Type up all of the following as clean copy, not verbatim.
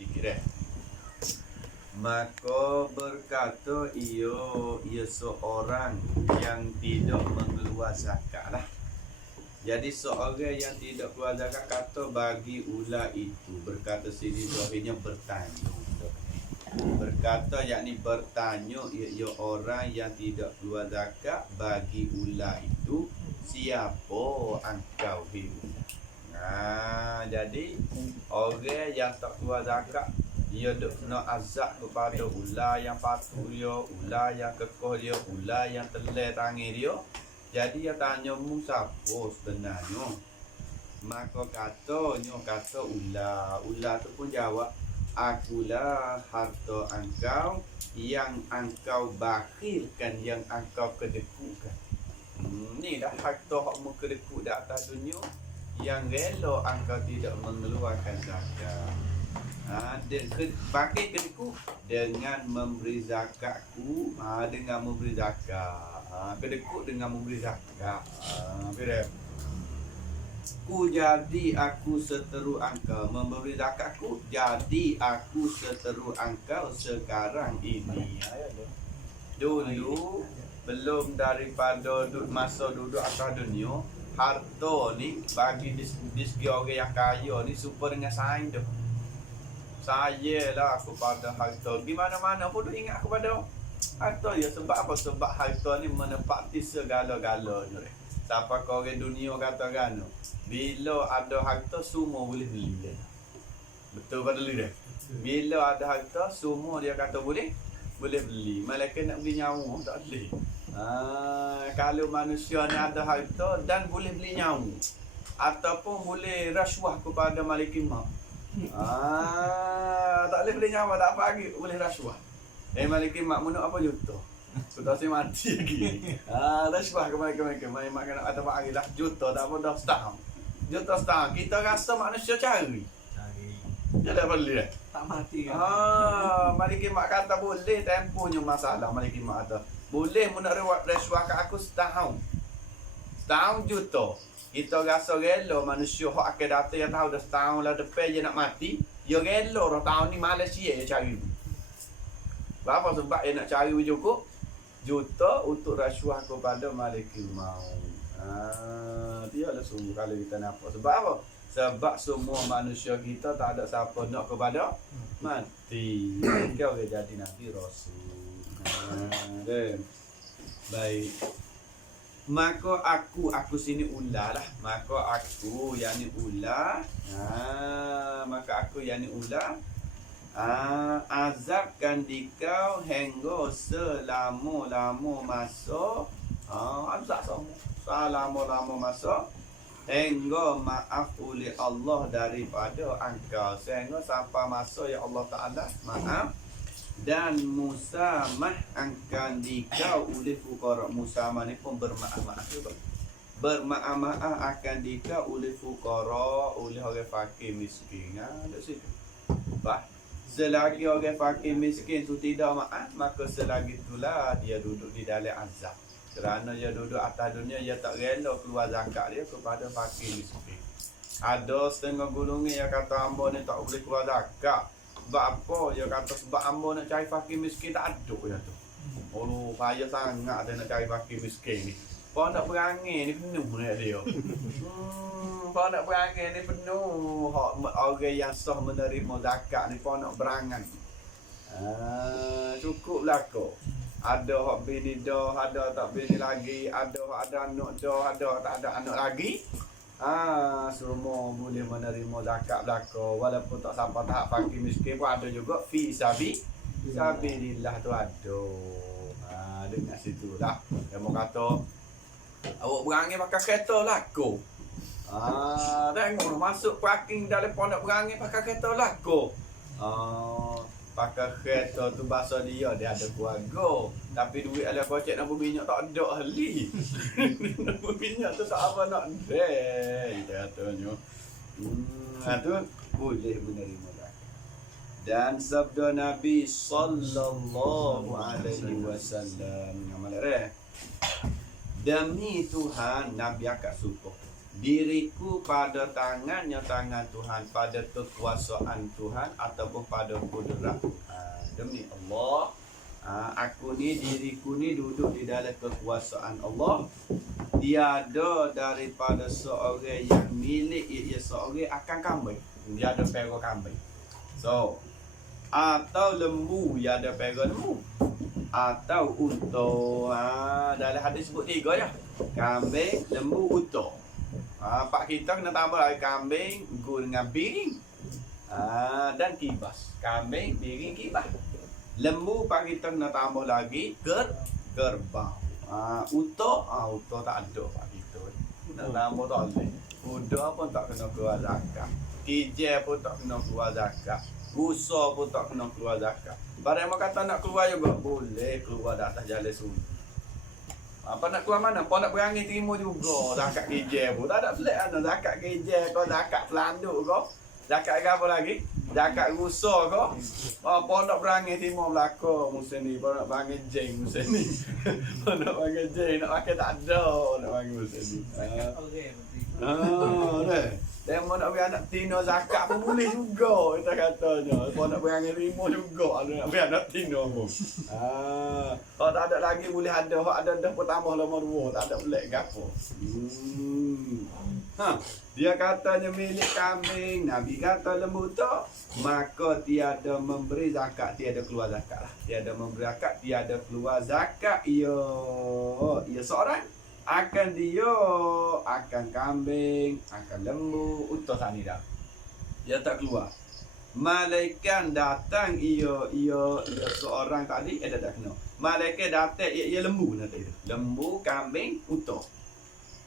sikit Maka berkata ia seorang yang tidak mengeluar zakat lah. Jadi seorang yang tidak keluar zakat kata bagi ular itu. Berkata sini dohirnya bertanya. Berkata yakni bertanya ia orang yang tidak keluar zakat bagi ular itu, siapa engkau jadi orang yang tak keluar zakat dia duk kena azab kepada ular yang patuh dia, ular yang kekeh dia, ular yang telai tangan dia. Jadi dia tanya mu siapa sebenarnya. Maka kata ular tu pun jawab, akulah harta engkau yang engkau bakhilkan, yang engkau kedekukan. Ni dah harta hak mu kedekuk di atas dunia yang rela engkau tidak mengeluarkan zakat. Pakai kedekuk dengan memberi zakatku, dengan memberi zakat. Kedekuk dengan memberi zakat. Ku jadi aku seteru engkau, memberi zakatku jadi aku seteru engkau sekarang ini. Dulu belum daripada masa duduk atas dunia, harta ni bagi di segi orang yang kaya ni super dengan saing tu. Saya lah aku pada harta. Di mana-mana pun dia ingat aku pada harta ya. Sebab apa? Sebab harta ni menepati segala-galanya. Siapa kau orang dunia kata kan? Bila ada harta semua boleh beli. Betul pada dulu dah. Bila ada harta semua dia kata boleh beli. Malaikat nak beli nyawa tak boleh. Kalau manusia ni ada harta dan boleh beli nyawa ataupun boleh rasuah kepada malaikat maut. Tak boleh beli nyawa tak apa lagi boleh rasuah. Malaikat mak munuk apa juta. Sudah saya mati lagi. Rasuah ke malaikat mak kena atau apa lagi dah juta tak apa dah setahun. Juta setahun kita rasa manusia cari. Dia dah boleh dah. Tak mati kan. Malaikat mak kata boleh tempohnya masalah malaikat mak kata. Boleh munuk rasuah kat aku setahun. Setahun juta. Kita rasa rela manusia hak akan datang yang tahu dah setahun lah depan dia nak mati, dia rela dah tahun ni Malaysia dia cari. Berapa sebab dia nak cari cukup juta untuk rasuah kepada malaikat maut. Dia lah sungguh kalau kita nampak. Sebab apa? Sebab semua manusia kita tak ada siapa nak kepada mati. Kau dia jadi Nabi Rasul. Baik. Maka aku sini ular lah. Maka aku yang ni ular. Maka aku yang ni ular. Azabkan dikau hingga selama-lama masa. Azab selama-lama masa. Hingga maaf oleh Allah daripada engkau. Sehingga sampai masa ya Allah Ta'ala maaf. Dan musamah akan dikau oleh fuqara. Musamah ni pun bermaaf-maaf juga. Bermaaf-maaf akan dikau oleh fuqara, oleh orang fakir miskin. Dekat situ. Selagi orang fakir miskin tu tidak maaf, maka selagi itulah dia duduk di dalam azab. Kerana dia duduk atas dunia, dia tak rela keluar zakat dia kepada fakir miskin. Ada setengah golongan yang kata hamba ni tak boleh keluar zakat. Sebab apa? Dia kata sebab hamba nak cari fakir miskin tak ada dia tu. Oh, payah sangat dia nak cari fakir miskin ni. Kau nak berangai ni penuh dia. Kau nak berangai ni penuh. Orang yang sah menerima zakat ni kau nak berangan. Cukuplah kau. Ada hak bini dah, ada tak bini lagi, ada hak ada anak dah, ada tak ada anak lagi. Semua boleh menerima zakat belaka walaupun tak sampai tahap fakir miskin pun ada juga fi sabilillah tu ada. Dengar situ lah. Dia mau kata awak berangai pakai kereta laku. Tengok masuk parking dalam pondok berangai pakai kereta laku. Pakai kereta tu bahasa dia ada keluarga. Tapi duit ala kocek nak berminyak tak ada ahli. Nak berminyak tu tak apa nak katanya. Tu boleh menerima zakat. Dan sabda Nabi sallallahu alaihi wasallam, demi Tuhan Nabi akak suka. Diriku pada tangannya tangan Tuhan, pada kekuasaan Tuhan ataupun pada kudrat Tuhan. Demi Allah, aku ni, diriku ni duduk di dalam kekuasaan Allah. Tiada daripada seorang yang milik ia seorang akan kambing. Dia ada pera kambing. So, atau lembu, dia ada pera lembu. Atau unta. Dalam hadis sebut 3 je. Kambing, lembu, unta. Pak kita kena tambah lagi kambing, dengan biring. Dan kibas. Kambing, biring, kibas. Lembu pak kita kena tambah lagi kerbau. Unta tak ada pak kita. Nak tambah tak boleh. Kuda pun tak kena keluar zakat. Kijai pun tak kena keluar zakat. Rusa pun tak kena keluar zakat. Barang yang kata nak keluar juga boleh keluar di atas jalan sunyi. Apa nak keluar mana? Apa nak berangin terima juga zakat kijai pun. Tak ada pelik mana zakat kijai kau, zakat pelanduk kau. Zakat apa lagi? Zakat rusa kau. Apa nak berangin terima belaka musim ni. Apa nak berangin jeng musim ni. Apa nak berangin jeng, nak pakai tak ada nak berangin musim ni. Demo nak beri anak tino zakat pun boleh juga kita katanya. Apa nak berangin terima juga nak beri anak tino pun. Kalau tak ada lagi boleh ada. Kalau ada dah pun tambah nombor 2. Tak ada pelik ke apa. Dia katanya milik kambing. Nabi kata lembu tu. Maka tiada memberi zakat. Tiada keluar zakat lah. Tiada memberi zakat. Tiada keluar zakat. Ia seorang. Akan dia. Akan kambing. Akan lembu. Unta sani dah. Dia tak keluar. Malaikat datang. Ia seorang tadi. Dia tak kena. Malaikat datang. Ia lembu nanti. Lembu, kambing, unta.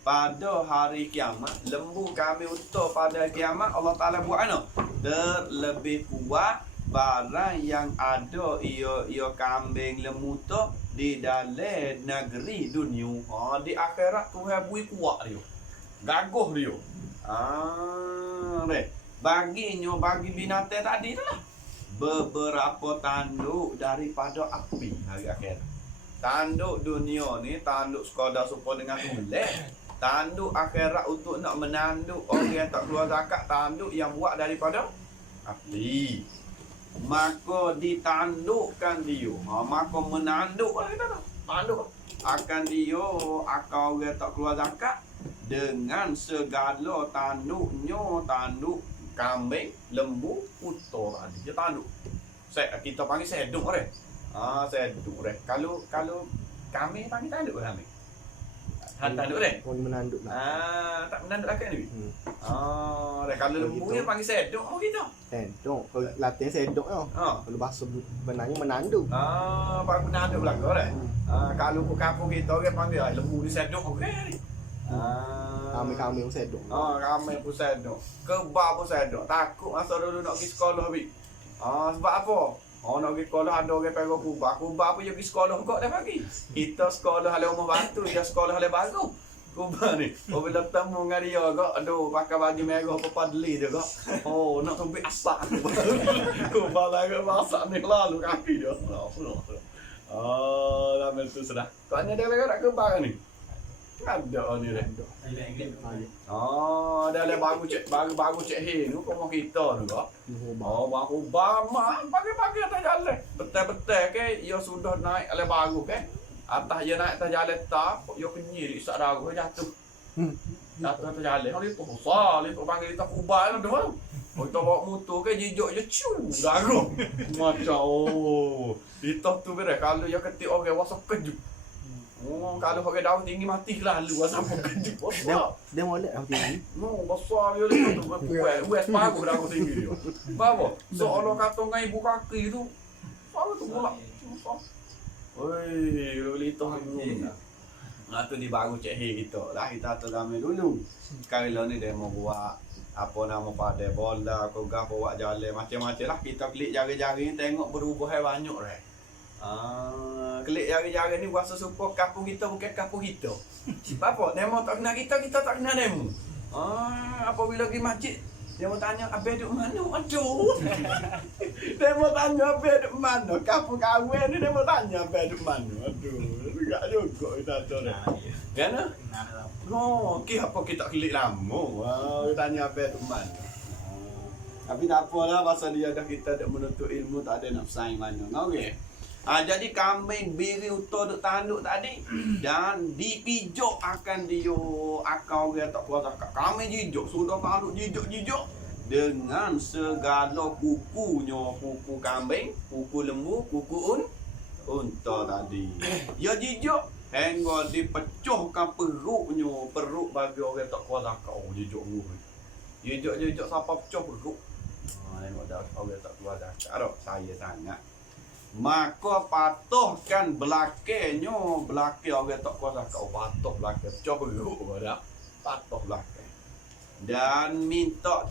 Pada hari kiamat, lembu, kambing, unta pada kiamat Allah Ta'ala buat mana? Terlebih kuat barang yang ada ia kambing, lembu tu di dalam negeri dunia. Di akhirat Tuhan bui kuat dia. Gagah dia. Bagi binatang tadi tu lah. Beberapa tanduk daripada api hari akhirat. Tanduk dunia ni tanduk sekadar supaya dengan tulis. Tanduk akhirat untuk nak menanduk orang yang tak keluar zakat, tanduk yang buat daripada api. Maka ditandukkan dia. Maka menanduk lah kita tu. Tanduk akan dia akan orang tak keluar zakat dengan segala tanduknya, tanduk kambing, lembu, unta tadi. Dia tanduk. Kita panggil seduk re. Seduk re. Kalau kambing panggil tanduk kambing. Tanduk deh. Menanduk lah. Tak menanduk akak ni. Kalau lembu ni panggil sedok gitu. Sedok. Kalau latihan sedok tau. Kalau bahasa benarnya menanduk. Panggil menanduk belaka deh. Kalau ke kampung kita orang panggil lembu ni sedok okey. Kami pun sedok. Kami pun sedok. Kebab pun sedok. Takut masa dulu nak pergi sekolah habis. Sebab apa? Nak pergi sekolah ada orang pergi kubah. Kubah pun dia pergi sekolah kok dah pagi. Kita sekolah oleh rumah batu, dia sekolah oleh baru. Kubah ni. Bila bertemu dengan dia kok, aduh pakai baju merah apa padli dia kok. Nak sampai asak. Kubah lagi masak ni lalu kaki dia. Ramai tu sudah. Kau ni dia lagi nak kubah ni. Ada ni dah. Dah le baru cek he ni kau mau kita tu kok. Baru bama pagi-pagi atas jalan. Betul-betul ke ia sudah naik le baru ke. Atas dia naik atas jalan tak, ia kenyir isak darah jatuh. Jatuh atas jalan. Hal itu besar, itu panggil kita kubah tu dah. Kita bawa motor ke jijuk je ciu darah. Macam itu tu beres kalau dia ketik orang wasap kejut. Kalau orang daun tinggi mati lalu sampai kejut. Dia molek daun tinggi. Besar dia tu buat pagu daun tinggi dia. Bapa, seolah kata dengan ibu kaki tu. Soal tu pula. Oi, lito ni. Tu di baru cek he kita. Dah kita tu ramai dulu. Sekarang ni dia mau buat apa nama pada bola, kogah bawa jalan macam-macam lah. Kita klik jari-jari tengok berubah banyak dah. Klik jari-jari ni rasa supaya kampung kita bukan kampung kita. Apa? Demo tak kenal kita, kita tak kenal demo. Apabila pergi masjid, demo tanya, abang duduk mana? Aduh. Demo tanya, abang duduk mana? Kampung kahwin ni demo tanya, abang duduk mana? Aduh, tak juga kita tu. Kan? Oh, apa kita klik lama? Wah, dia tanya apa tu man. Tapi tak apalah pasal dia dah kita dah menuntut ilmu, tak ada nak bersaing mana. Okey. Jadi kambing biri utuh duk tanduk tadi dan dipijok akan dia akal dia tak kuasa. Kambing jijok sudah tanduk jijok dengan segala kukunya, kuku kambing, kuku lembu, kuku unta tadi. Ya jijok hingga dipecahkan perut bagi orang tak kuasa kau jijok ruh. Jijok siapa pecah perut. Tengok dah orang tak kuasa kau. Saya sangat. Maka patuhkan belakangnya, belakang orang tak kuasa kau patuh belakang. Coba perut dah. Patuh belakang. Dan minta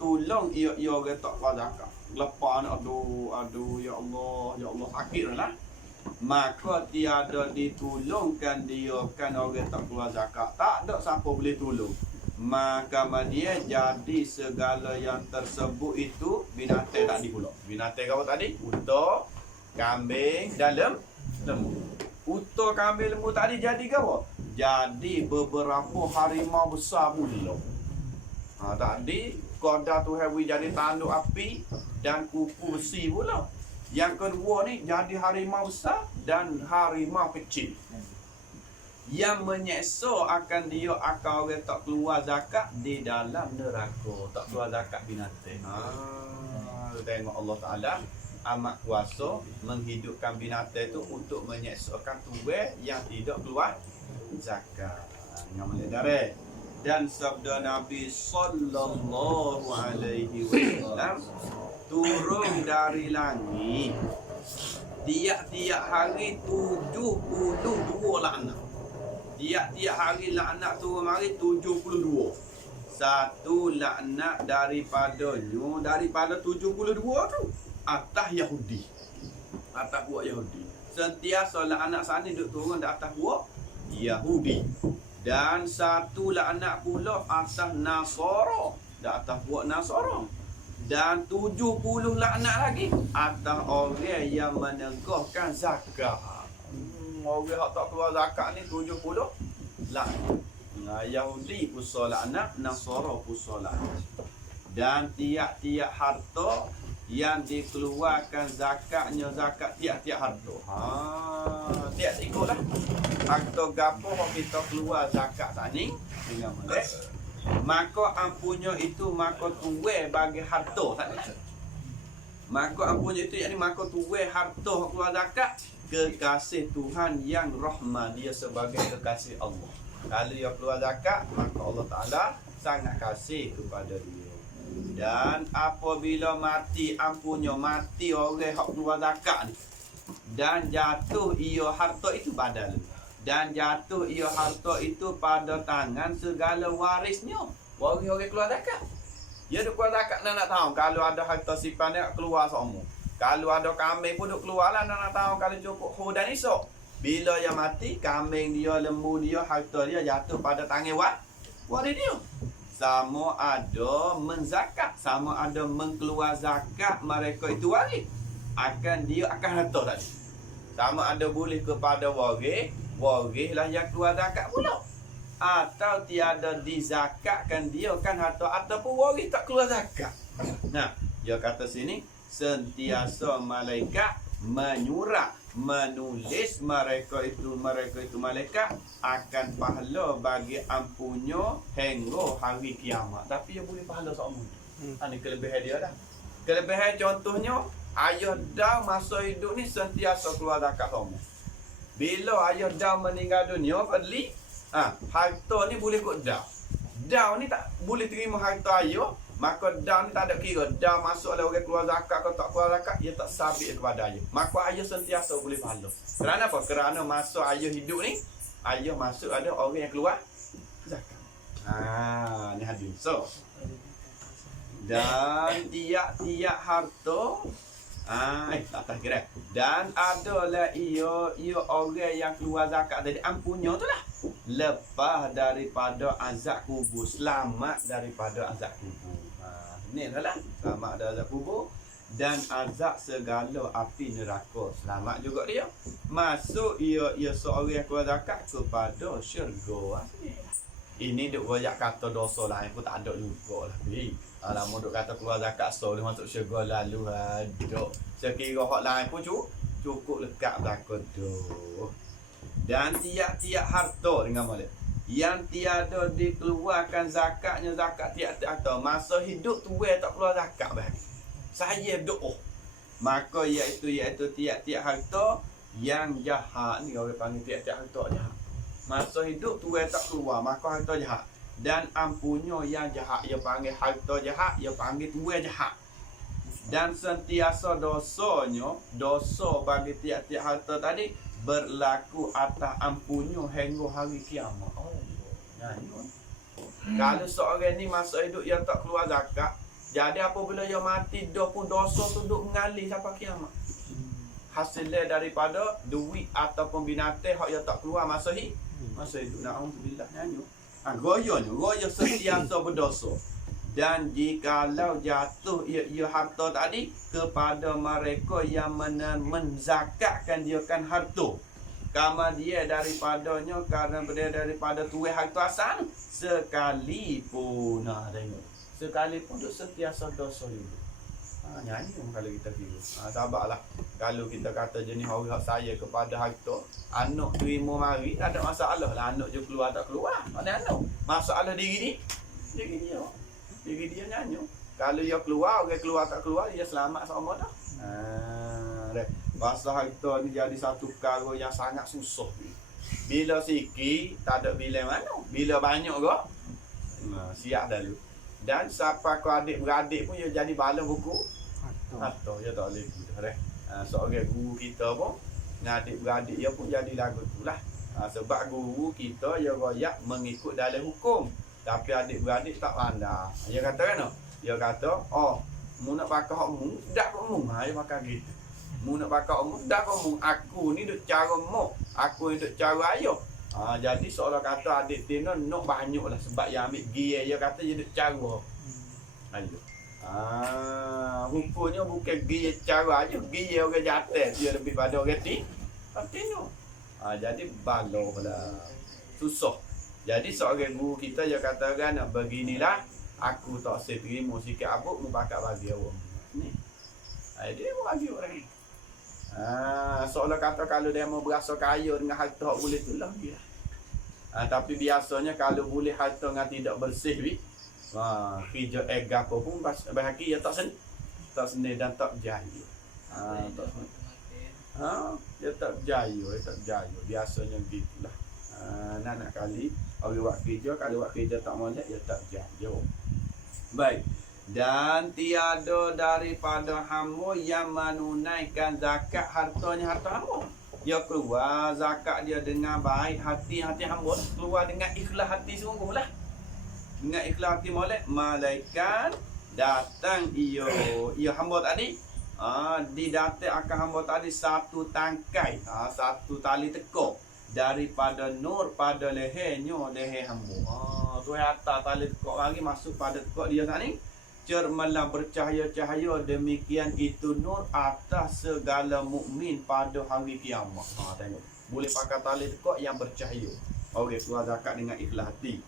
tolong ia orang tak kuasa kau. Lepas aduh ya Allah sakit lah. Maka tiada ditolongkan dia kan orang tak kuasa kau. Tak ada siapa boleh tolong. Maka dia jadi segala yang tersebut itu binatang tadi pula. Binatang apa tadi? Unta, kambing, dan lembu. Unta, kambing, lembu tadi jadi ke apa? Jadi beberapa harimau besar pula. Tadi koda tu hewi jadi tanduk api dan kuku besi pula. Yang kedua ni jadi harimau besar dan harimau kecil. Yang menyeksa akan dia akal orang tak keluar zakat di dalam neraka. Tak keluar zakat binatang. Tengok Allah Ta'ala amat kuasa menghidupkan binatang itu untuk menyeksakan tuan yang tidak keluar zakat. Yang meledari. Dan sabda Nabi sallallahu alaihi wasallam turun dari langit tiap-tiap hari 72 laknat. Tiap-tiap hari laknat turun mari 72. Satu laknat daripada 72 tu atas Yahudi. Atas buat Yahudi. Sentiasa laknat sana duduk turun di atas buat Yahudi. Dan satu laknat pula atas Nasara. Di atas buat Nasara. Dan 70 laknat lagi atas orang yang menegahkan zakat. Orang yang tak keluar zakat ni 70 laknat. Yahudi pusat laknat, Nasara pusat laknat. Dan tiap-tiap harta yang dikeluarkan zakatnya zakat tiap-tiap harta. Tiap ikutlah. Harta gapo kita keluar zakat tani dengan molek. Maka ampunnya itu maka tuwe bagi harta tadi. Maka ampunnya itu yakni maka tuwe harta keluar zakat kekasih Tuhan yang rahman, dia sebagai kekasih Allah. Kalau dia keluar zakat, maka Allah Ta'ala sangat kasih kepada dia. Dan apabila mati ampunnya, mati orang yang keluar zakat ni, dan jatuh ia harta itu badal. Dan jatuh ia harta itu pada tangan segala warisnya. Waris-waris keluar zakat. Dia duk keluar zakat nak tahu kalau ada harta simpan dia keluar semua. Kalau ada kambing pun duk keluar lah nak tahu kalau cukup hudan esok. Bila dia mati, kambing dia, lembu dia, harta dia jatuh pada tangan waris dia. Sama ada menzakat, sama ada mengkeluar zakat mereka itu waris. Dia akan harta tadi. Sama ada boleh kepada waris lah yang keluar zakat pula. Atau tiada dizakatkan dia kan harta ataupun waris tak keluar zakat. Nah, dia kata sini sentiasa malaikat menyurat, menulis mereka itu malaikat akan pahala bagi ampunnya hingga hari kiamat. Tapi dia boleh pahala seumur. Ini kelebihan dia dah. Kelebihan contohnya ayah dah masa hidup ni sentiasa keluar zakat semua. Bila ayah dah meninggal dunia padli, harta ni boleh kot dah. Dah ni tak boleh terima harta ayah, maka dah ni tak ada kira. Dah masuklah orang keluar zakat atau tak keluar zakat, ia tak sabit kepada ayah. Maka ayah sentiasa boleh pahala. Kerana apa? Kerana masa ayah hidup ni, ayah masuk ada orang yang keluar zakat. Ni hadis. So, dan tiap-tiap harta atas kira. Dan adalah ia orang yang keluar zakat tadi ampunnya tu lah. Lepas daripada azab kubur, selamat daripada azab kubur. Ni adalah selamat dari azab kubur dan azab segala api neraka. Selamat juga dia. Masuk ia seorang keluar zakat kepada syurga. Ini duk banyak kata dosa lain pun tak ada juga lah. Lama duk kata keluar zakat so dia masuk syurga lalu ada. Sekira hak lain pun cukup lekat belakang tu. Dan tiap-tiap harta dengan molek yang tiada dikeluarkan zakatnya, zakat tiap-tiap harta masa hidup tu tak keluar zakat bagi. Saya doa. Maka iaitu tiap-tiap harta yang jahat ni orang panggil tiap-tiap harta jahat. Masa hidup tu tak keluar maka harta jahat. Dan ampunnya yang jahat ia panggil harta jahat, ia panggil tuai jahat. Dan sentiasa dosanya, dosa bagi tiap-tiap harta tadi berlaku atas ampunnya hingga hari kiamat. Oh, nyanyi. Kalau seorang ni masa hidup yang tak keluar zakat, jadi apabila dia mati dah pun dosa tu duk mengalir sampai kiamat. Hasilnya daripada duit ataupun binatang hak yang tak keluar masa hidup. Na'udzubillah nyanyi. Goyo sentiasa berdosa. Dan jikalau jatuh ia harta tadi kepada mereka yang menzakatkan dia kan harta, kama dia daripadanya karena berdaya daripada tuai harta asal sekalipun. Tengok, sekalipun tu sentiasa dosa juga. Nyanyi kalau kita kira. Sabarlah. Kalau kita kata jenis orang saya kepada harta, anak terima mari, tak ada masalah lah. Anak je keluar tak keluar. Mana anak? Masalah diri dia. Diri dia nyanyi. Kalau dia keluar, orang keluar tak keluar, dia selamat sama dah. Pasal harta ni jadi satu perkara yang sangat susah. Bila sikit, tak ada bila mana. Bila banyak ke, siap dulu. Dan siapa kau adik-beradik pun dia jadi bala buku harta. Dia tak boleh dah. Seorang guru kita pun, dengan adik-beradik dia pun jadi lagu tu lah. Sebab guru kita dia royak mengikut dalam hukum. Tapi adik-beradik tak pandai. Dia kata kan? Dia kata, mu nak pakai hak mu, dak kau mu. Dia pakai gitu. Mu nak pakai hak mu, dak kau mu. Aku ni duk cara mu. Aku ni duk cara ayah. Jadi seolah kata adik Tina nak banyak lah. Sebab yang ambil gear, dia kata dia duk cara. Ayo. Rupanya bukan gear cara aja. Gear orang jatuh. Dia lebih pada orang Tina. Jadi balau lah. Susah. Jadi seorang guru kita dia katakan beginilah aku tak terima sikit abuk mu pakat bagi orang. Ni. Dia bagi orang. Seolah kata kalau dia mau berasa kaya dengan harta boleh tulah dia. Tapi biasanya kalau boleh harta dengan tidak bersih kerja ega apa pun bahagi dia tak seni dan tak jaya. Dia tak jaya, biasanya gitulah. Nak kali orang buat kerja, kalau buat kerja tak molek dia tak jaya. Baik. Dan tiada daripada hamba yang menunaikan zakat hartanya harta hamba. Dia keluar zakat dia dengan baik hati hamba, keluar dengan ikhlas hati sungguhlah. Dengan ikhlas hati molek, malaikat datang ia hamba tadi. Didatang akan hamba tadi satu tangkai, satu tali tekuk daripada nur pada lehernya, leher hamba. Tu atas tali tekuk lagi masuk pada tekuk dia sana ni. Cermelang bercahaya-cahaya demikian itu nur atas segala mukmin pada hari kiamat. Tengok. Boleh pakai tali tekuk yang bercahaya. Orang keluar zakat dengan ikhlas hati.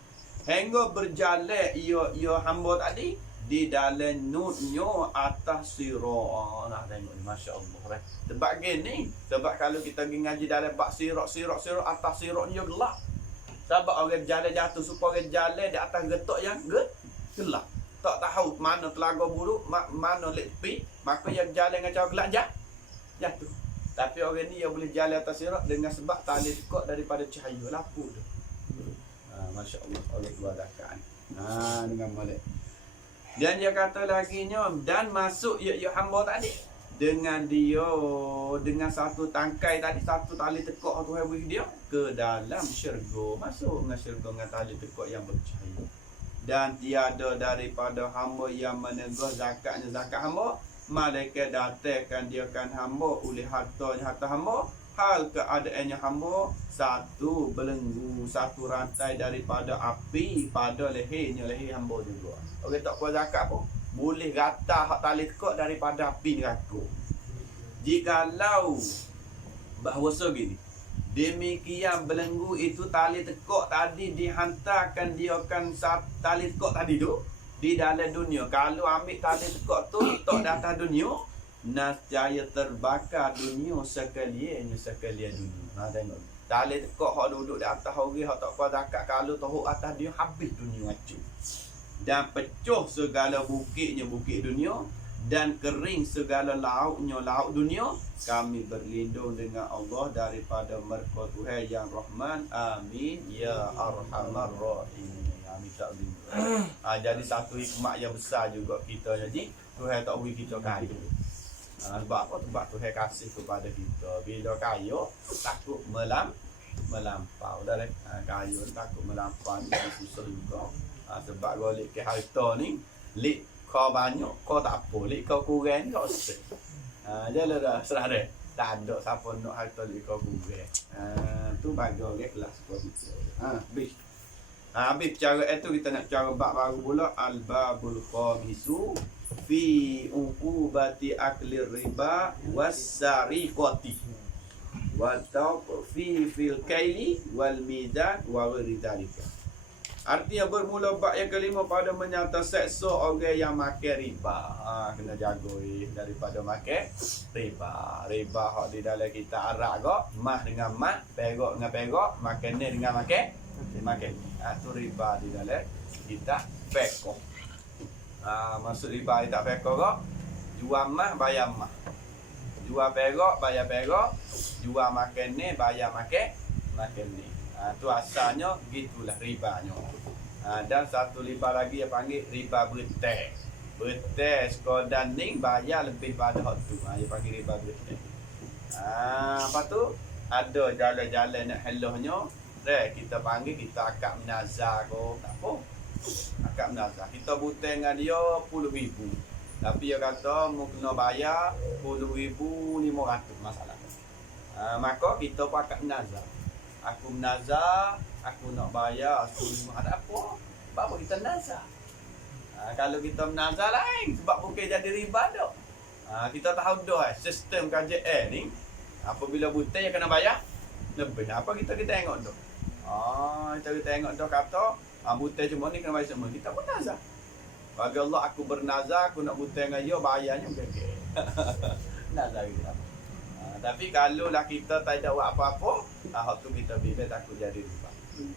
Hingga berjalan ia hamba tadi di dalam nurnya atas sirat. Tengok ni, masya-Allah. Sebab gini, sebab kalau kita pergi ngaji dalam bab sirat atas sirat ni gelap. Sebab orang jalan jatuh supaya orang jalan di atas getok yang gelap. Tak tahu mana telaga buruk, mana lek tepi, maka yang jalan dengan cara gelap jatuh. Tapi orang ni yang boleh jalan atas sirat dengan sebab tali tekuk daripada cahaya lampu tu. Masya-Allah, Allah keluar zakat. Dengan molek. Dan dia kata lagi dan masuk ia hamba tadi dengan satu tangkai tadi, satu tali tekuk tu habis dia ke dalam syurga. Masuk dengan syurga dengan tali tekuk yang bercahaya. Dan tiada daripada hamba yang menegur zakatnya zakat hamba, malaikat datangkan dia kan hamba oleh harta hamba, hal keadaannya hamba satu belenggu, satu rantai daripada api pada leher hamba juga. Orang tak kuat zakat pun boleh gatal hak tali tekak daripada api neraka. Jikalau bahawasa gini, demikian belenggu itu tali tekak tadi dihantarkan dia akan tali tekak tadi tu di dalam dunia. Kalau ambil tali tekak tu letak di atas dunia, nascaya terbakar dunia sekalian dunia. Tengok. Tali tekak hak duduk di atas orang hak tak kuat zakat, kalau tahu atas dia habis dunia hancur. Dan pecah segala bukit dunia, dan kering segala lauknya lauk dunia. Kami berlindung dengan Allah daripada murka Tuhan yang Rahman. Amin ya arhamar rahim. Amin tak berlindung. Jadi satu hikmat yang besar juga kita jadi Tuhan tak beri kita kaya. Sebab apa? Sebab Tuhan kasih kepada kita. Bila kaya takut melampau dah kaya takut melampau, susah juga. Sebab golek ke harta ni, lik kau banyak, kau tak apa, lik kau kurang, kau set. Jalan dah, serah dah. Tak ada siapa nak harta lik kau kurang. Tu bagi orang kelas kau gitu. Habis. Habis cara itu kita nak cara bab baru pula, al-babul khamisu fi uqubati aklir riba was-sariqati wa tawfi fil kaili wal mizan wa ghairi dzalika. Artinya bermula bab yang kelima pada menyata seksa orang yang makan riba. Kena jaga daripada makan riba. Riba hak di dalam kita arak gak, mah dengan mah, perak dengan perak, makan ni dengan makan. Tu riba di dalam kita fiqh. Maksud riba kita fiqh gak, jual mah bayar mah. Jual perak bayar perak, jual makan ni bayar makan ni. Tu asalnya gitulah ribanya. Dan satu riba lagi yang panggil riba bertes. Bertes sekadar ning bayar lebih pada hak tu. Dia panggil riba bertes. Apa tu? Ada jalan-jalan nak halahnya. Kita panggil kita akad menazar ko. Tak apa. Akad menazar. Kita butang dengan dia 10,000. Tapi dia kata mu kena bayar 10,500 masalah. Maka kita pun akad menazar. Aku menazar, aku nak bayar 10,000. Ada apa? Sebab apa kita menazar? Kalau kita menazar lain, sebab bukan jadi riba dah. Kita tahu dah sistem KJL ni, apabila butai yang kena bayar lebih. Apa kita tengok dah? Kita tengok dah kata, butai cuma ni kena bayar semua. Kita pun nazar. Bagi Allah aku bernazar, aku nak butai dengan dia, bayarnya okey. Nazar kita. Tapi kalau lah kita tak ada buat apa-apa, hak tu kita bebas takut jadi riba.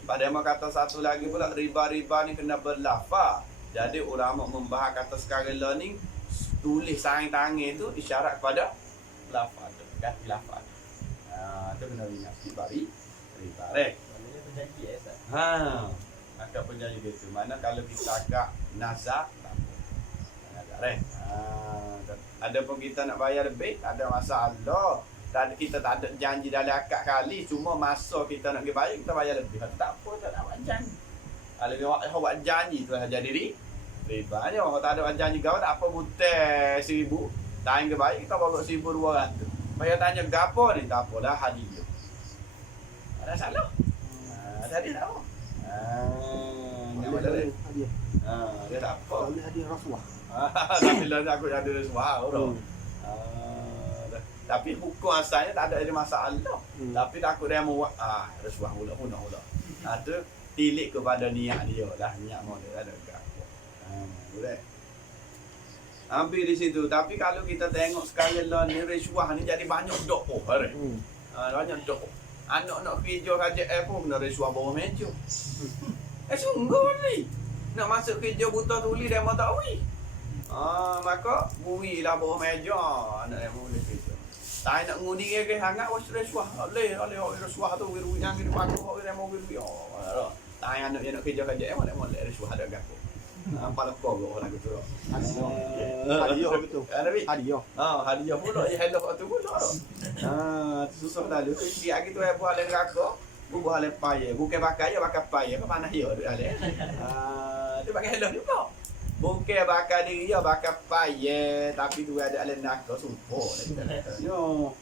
Padahal kata satu lagi pula, riba-riba ni kena berlafaz. Jadi ulama membahas kata sekarang lah ni, tulis tangan tu isyarat kepada lafaz tu, ganti lafaz. Tu kena ingat riba. Maknanya perjanjian Ustaz. Akad perjanjian gitu. Mana kalau kita akad nazar, tak apa. Ada pun kita nak bayar lebih, tak ada masalah. Kita tak ada janji dalam akad kali, cuma masa kita nak pergi bayar, kita bayar lebih. Tak apa, tak nak buat janji. Kalau dia buat janji tu jadi riba. Dia orang tak ada buat janji kau, tak apa butai 1,000. Tak ingin bayar, kita bawa 1,200. Bayar tanya gapo ni, tak apalah hadiah. Ada salah. Tadi tak apa. Dia tak apa. Boleh hadiah rasuah. Tapi lah aku ada rasuah orang. Tapi hukum asalnya tak ada masalah. Tapi takut dia mau rasuah pula. Tu tilik kepada niat dia lah. Niat mau dia ada ke apa. Boleh. Hampir di situ. Tapi kalau kita tengok sekarang lah ni rasuah ni jadi banyak dok. Banyak dok. Anak nak kerja KJL pun kena rasuah bawah meja. Sungguh ni. Nak masuk kerja buta tuli dia mau tak wi. Maka bui lah bawah meja anak yang boleh kerja. Tak nak ngudi ke sangat was rasuah. Oleh rasuah tu wiru yang di paku orang mau wiru. Tak anak yang nak kerja KJL mau rasuah ada gapo. Apa kau orang gitu. Hadiah betul. Hadiah. Hadiah pula ya hello tu pula. Susah dah lu. Dia gitu buat le neraka. Buat le payah. Bukan pakai ya pakai payah. Apa panah dia tu ale. Dia pakai hello juga. Bukan bakar diri dia bakar payah, tapi tu ada alih neraka sumpah. Yo.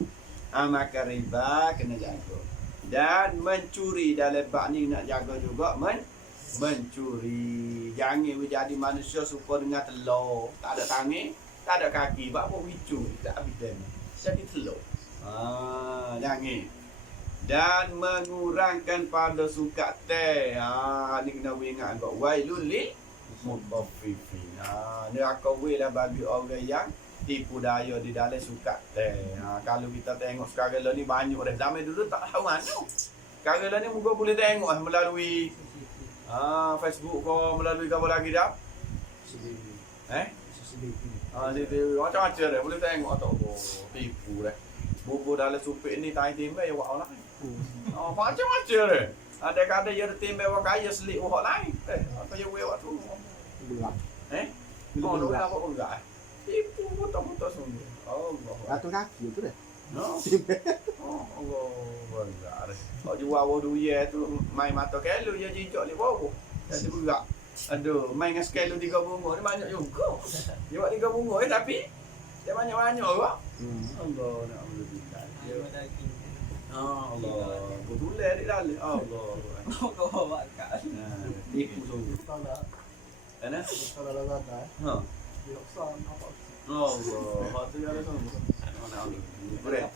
Makan riba kena jaga. Dan mencuri dalam bab ni nak jaga juga mencuri. Jangan menjadi manusia suka dengan telur. Tak ada tangan, tak ada kaki. Buat apa bicu? Tak habis dem. Jadi telur. Jangan. Dan mengurangkan pada sukat teh. Ni kena ingat agak. Wailul lil mutaffifin. Neraka wei lah bagi orang yang tipu daya di dalam sukat teh. Kalau kita tengok sekarang ni banyak dah. Zaman dulu tak tahu mana. Sekarang ni muka boleh tengok melalui Facebook kau, melalui apa lagi dah? CCTV. Macam-macam dah. Boleh tengok atau tipu dah. Bubur dalam supik ni tai timbel ya wak lain. Macam-macam dah. Ada-ada ya timbel wak kaya selik wak lain. Apa ya wak tu? Berat. Nak apa enggak? Tipu betul-betul sungguh. Allah. Ratus kaki tu dah. No. Allah. Enggak dah. Kalau jual waduh ya tu main mata kelu ya jijak ni bawah. Jadi berat. Aduh, main dengan skelu 3 bunga ni banyak juga. Dia buat 3 bunga tapi dia banyak-banyak kok. Allah nak alhamdulillah. Allah. Betul lah di dalam. Allah. Kau bawa kat. Tipu sungguh. Ana? Kalau dah tak. Dia sok apa? Allah. Hak tu ada sungguh. Boleh.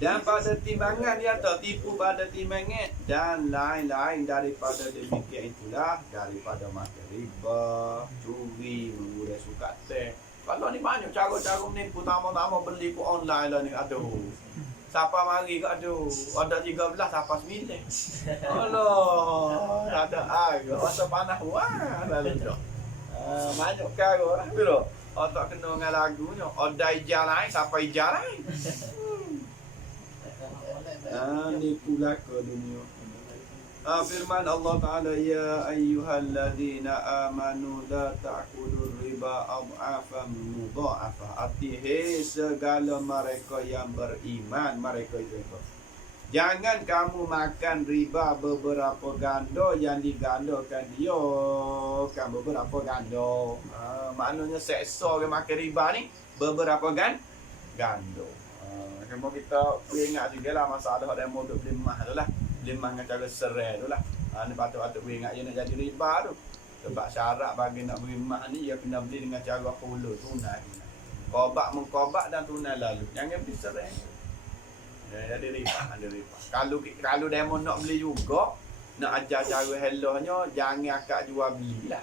Dan Dan pada timbangan dia tak tipu pada timbangan dan lain-lain daripada demikian itulah daripada makan riba, curi, mengurai sukat teh. Kalau ni banyak cara-cara menipu, tama-tama beli ku online lah ni. Aduh. Siapa mari ke aduh. Ada 13, siapa 9. Allah. Tak ada air. Masa panas wah lalu dah. Banyak cara lah tu dah. Tak kena dengan lagunya. Ada ijal lain, siapa ijal lain. Ni pula ke dunia. Firman Allah Ta'ala, ya ayyuhalladzina amanu la ta'kulur riba ad'afan mudha'afah. Arti segala mereka yang beriman, mereka itu. Jangan kamu makan riba beberapa ganda yang digandakan dia kan beberapa ganda. Maknanya seksa ke makan riba ni beberapa ganda. Cuma kita ingat juga lah masalah demo duk beli emas tu lah. Beli emas dengan cara serai tu lah. Ni patut-patut ingat je nak jadi riba tu. Sebab syarat bagi nak beli emas ni, dia kena beli dengan cara pula tunai. Kobat mengkobat dan tunai lalu. Jangan beli serai. Jadi riba, ada riba. Kalau demo nak beli juga, nak ajar cara hellohnya, jangan akak jual beli lah.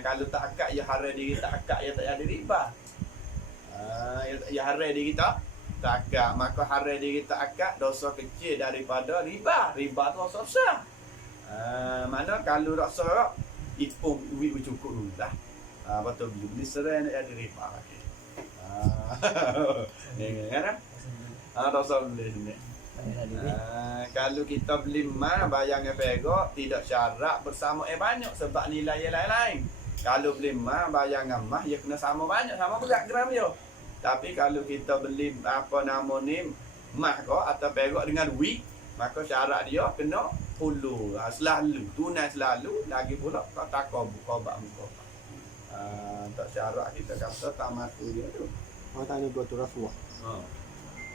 Kalau tak akak, ya haram diri tak akak, ya tak ada riba. Ya haram diri kita tak akak. Maka haram diri tak akak, dosa kecil daripada riba. Riba tu dosa besar. Mana kalau rasa ipung duit bercukup dulu lah. Lepas tu beli serai nak ada riba lagi. Kan? Tak usah beli sini. Kalau kita beli emas bayar dengan perak tidak syarat bersama banyak sebab nilai yang lain-lain. Kalau beli emas bayar dengan emas dia kena sama banyak, sama berat gram dia. Tapi kalau kita beli apa nama ni emas ko atau perak dengan duit, maka syarat dia kena puluh selalu, tunai selalu, lagi pula tak takau buka muka. Tak syarat kita kata tamat tu dia tu. Orang tanya gua tu rasuah.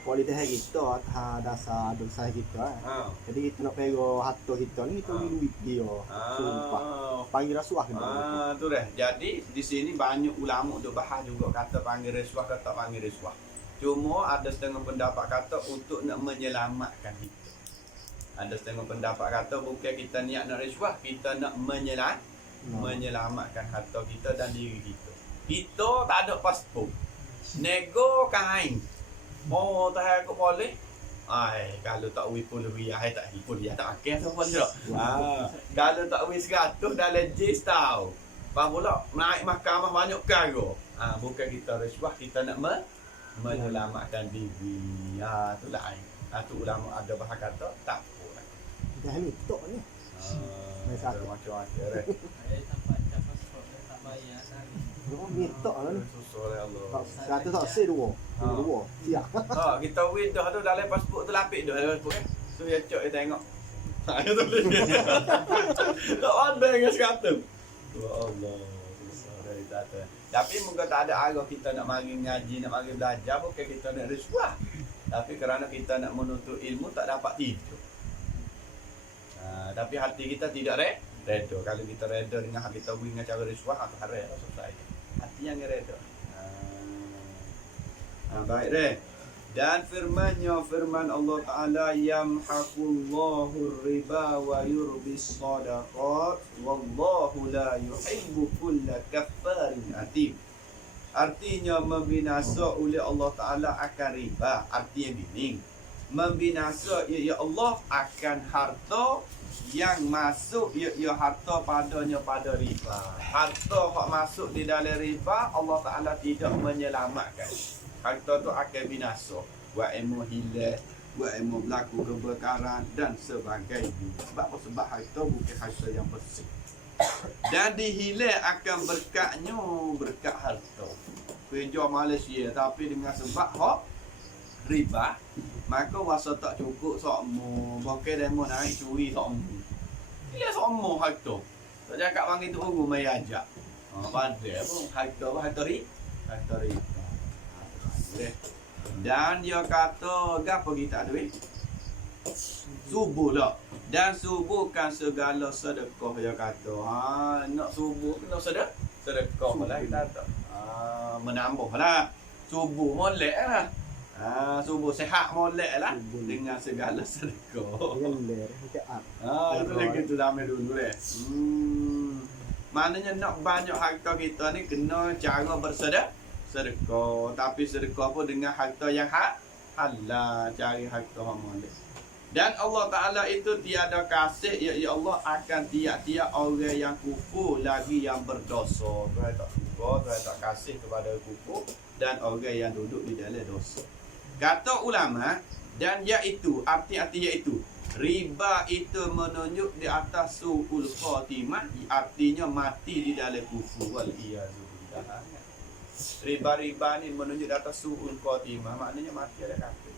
Kualitas kita atas dasar dosa kita. Jadi kita nak pera harta kita ni kita beli duit dia. Sumpah. Panggil rasuah kena. Tu dah. Jadi di sini banyak ulama duk bahas juga kata panggil rasuah kata panggil rasuah. Cuma ada setengah pendapat kata untuk nak menyelamatkan kita. Ada setengah pendapat kata bukan kita niat nak rasuah, kita nak menyelamatkan harta kita dan diri kita. Kita tak ada pasport. Nego kain. Oh, tak aku boleh. Kalau tak wui RM10 tak hipun dia tak makan tu pun tak. Kalau tak wui 100 dalam jis tau. Pas pula naik mahkamah banyak perkara. Bukan kita rasuah, kita nak menyelamatkan diri. Tu lain. Tu ulama ada bahas kata tak apa. Dah ni tok ni. Macam-macam dah. tak bayar tadi. Oh, ni tok lah ni. Susah Allah. 100 tak say 2. 2. Siap. Kita win dah tu dalam pasport tu lapik dah pasport kan. So ya cok dia tengok. Dia tu beli. Tak ada dengan 100. Ya Allah. Susah dari tata. Tapi mungkin tak ada arah kita nak mari ngaji, nak mari belajar bukan kita nak rasuah. Tapi kerana kita nak menuntut ilmu tak dapat tidur. Tapi hati kita tidak Reda. Kalau kita reda dengan hak kita wing dengan cara risuah atau haram selesai. Artinya ngereda. Baik deh. Dan firman Allah Ta'ala yamhaqullahu riba wa yurbis sadaqat wallahu la yuhibbu kulla kaffarin atim. Artinya membinasa oleh Allah Ta'ala akan riba. Artinya gini, membinasa ya Allah akan harta yang masuk ya harta padanya pada riba. Harta yang masuk di dalam riba Allah Ta'ala tidak menyelamatkan. Harta tu akan binasa. Wa emu hilang, wa emu berlaku kebakaran dan sebagainya. Sebab apa? Sebab harta bukan harta yang bersih. Dan dihilang akan berkat harta. Kerja Malaysia tapi dengan sebab hak riba, maka wasa tak cukup sokmo. Pakai demo naik curi sokmo. Dia sokmo harta. Tak cakap bang itu urus mai ajak. Pada pun harta riba. Dan dia kata gapo kita duit? Subuh lah. Dan subuhkan segala sedekah dia kata. Nak subuh kena sedekah lah kita kata. Menambah lah. Subuh molek lah. Subuh sehat molek lah dengan segala sedekah. Itu lagi tu ramai dulu deh. Maknanya nak banyak harta kita ni kena cara bersedekah. Tapi sedekah pun dengan harta yang halal, cari harta yang molek. Dan Allah Ta'ala itu tiada kasih, ya Allah akan tiap-tiap orang yang kufur lagi yang berdosa. Tuhan tak suka, Tuhan tak kasih kepada kufur dan orang yang duduk di dalam dosa. Kata ulama, dan iaitu, arti-arti iaitu, riba itu menunjuk di atas su'ul khatimah, artinya mati di dalam kufur. Wal-iyazubillah. Riba-riba ni menunjuk di atas su'ul khatimah, maknanya mati ada kafir.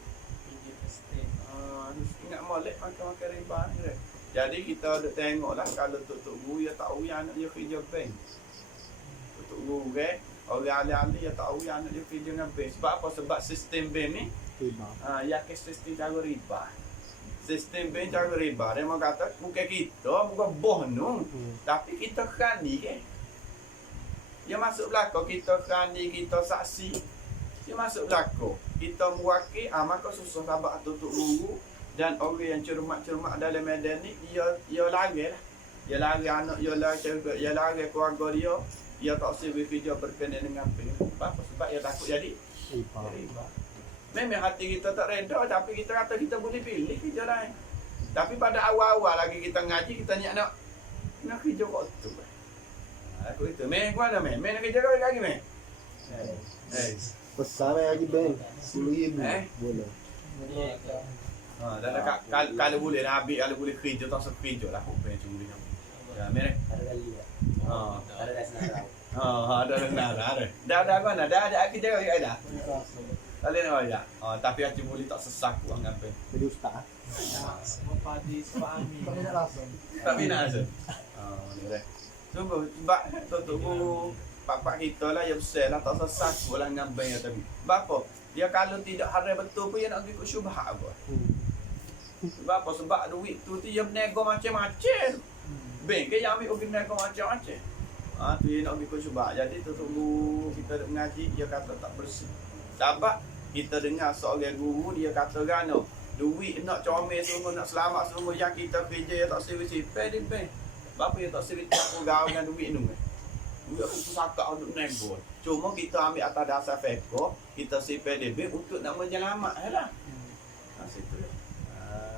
Ingat molek makan riba ni deh. Jadi kita duk tengoklah kalau tok guru ya tak tahu anak dia kerja bank. Tok guru ke, orang ahli-ahli ya tak tahu anak dia kerja dengan bank. Sebab apa? Sebab sistem bank ni riba. Ya ke sistem cara riba. Sistem bank cara riba. Dia mau kata bukan kita, bukan boh nu. Tapi kita khani ke. Dia masuk belakang, kita khani, kita saksi. Dia masuk belakang. Kita mewakil, maka susah sahabat tutup guru. Dan orang yang cermat-cermat dalam medan ni, dia lari lah. Dia lari anak, dia lari keluarga dia. Dia tak sibuk kerja berkenaan dengan bank. Sebab dia takut jadi riba. Memang hati kita tak reda, tapi kita kata kita boleh pilih kerja lain. Tapi pada awal-awal lagi kita ngaji, kita nak kerja kat tu. Aku itu, Meh, kau mana Meh? Meh nak kerja kau lagi Meh? Besar lagi Ben, 10,000 boleh. Kalau boleh dah habis, kalau boleh kerja tak usah kerja lah. Aku pengen curi ni. Ya, Meh. Ada kali ya. Ada dah senang. Ada senang. Dah kau nak? Dah kerja kau dah. Kali ni ada. Tapi aku boleh tak sesak aku anggap. Jadi ustaz. Semua padi suami. Tak minat rasa. Ni dah. Sebab tu pak-pak kita lah yang besar lah tak sesak bola dengan bank tadi. Sebab apa? Dia kalau tidak haram betul pun dia nak ikut syubhat apa. Sebab apa? Sebab duit tu dia bernego macam-macam. Bank ke yang ambil orang bernego macam-macam. Tu dia nak ikut syubhat. Jadi tu tunggu kita mengaji dia kata tak bersih. Sebab kita dengar seorang guru dia kata kan duit nak comel semua, nak selamat semua yang kita kerja yang tak sibuk-sibuk di bank. Bapa dia tak sibuk campur gaul dengan duit ni. Duit aku sakak untuk nego. Cuma kita ambil atas dasar feko, kita simpan di bank untuk nak menyelamat lah. Situ.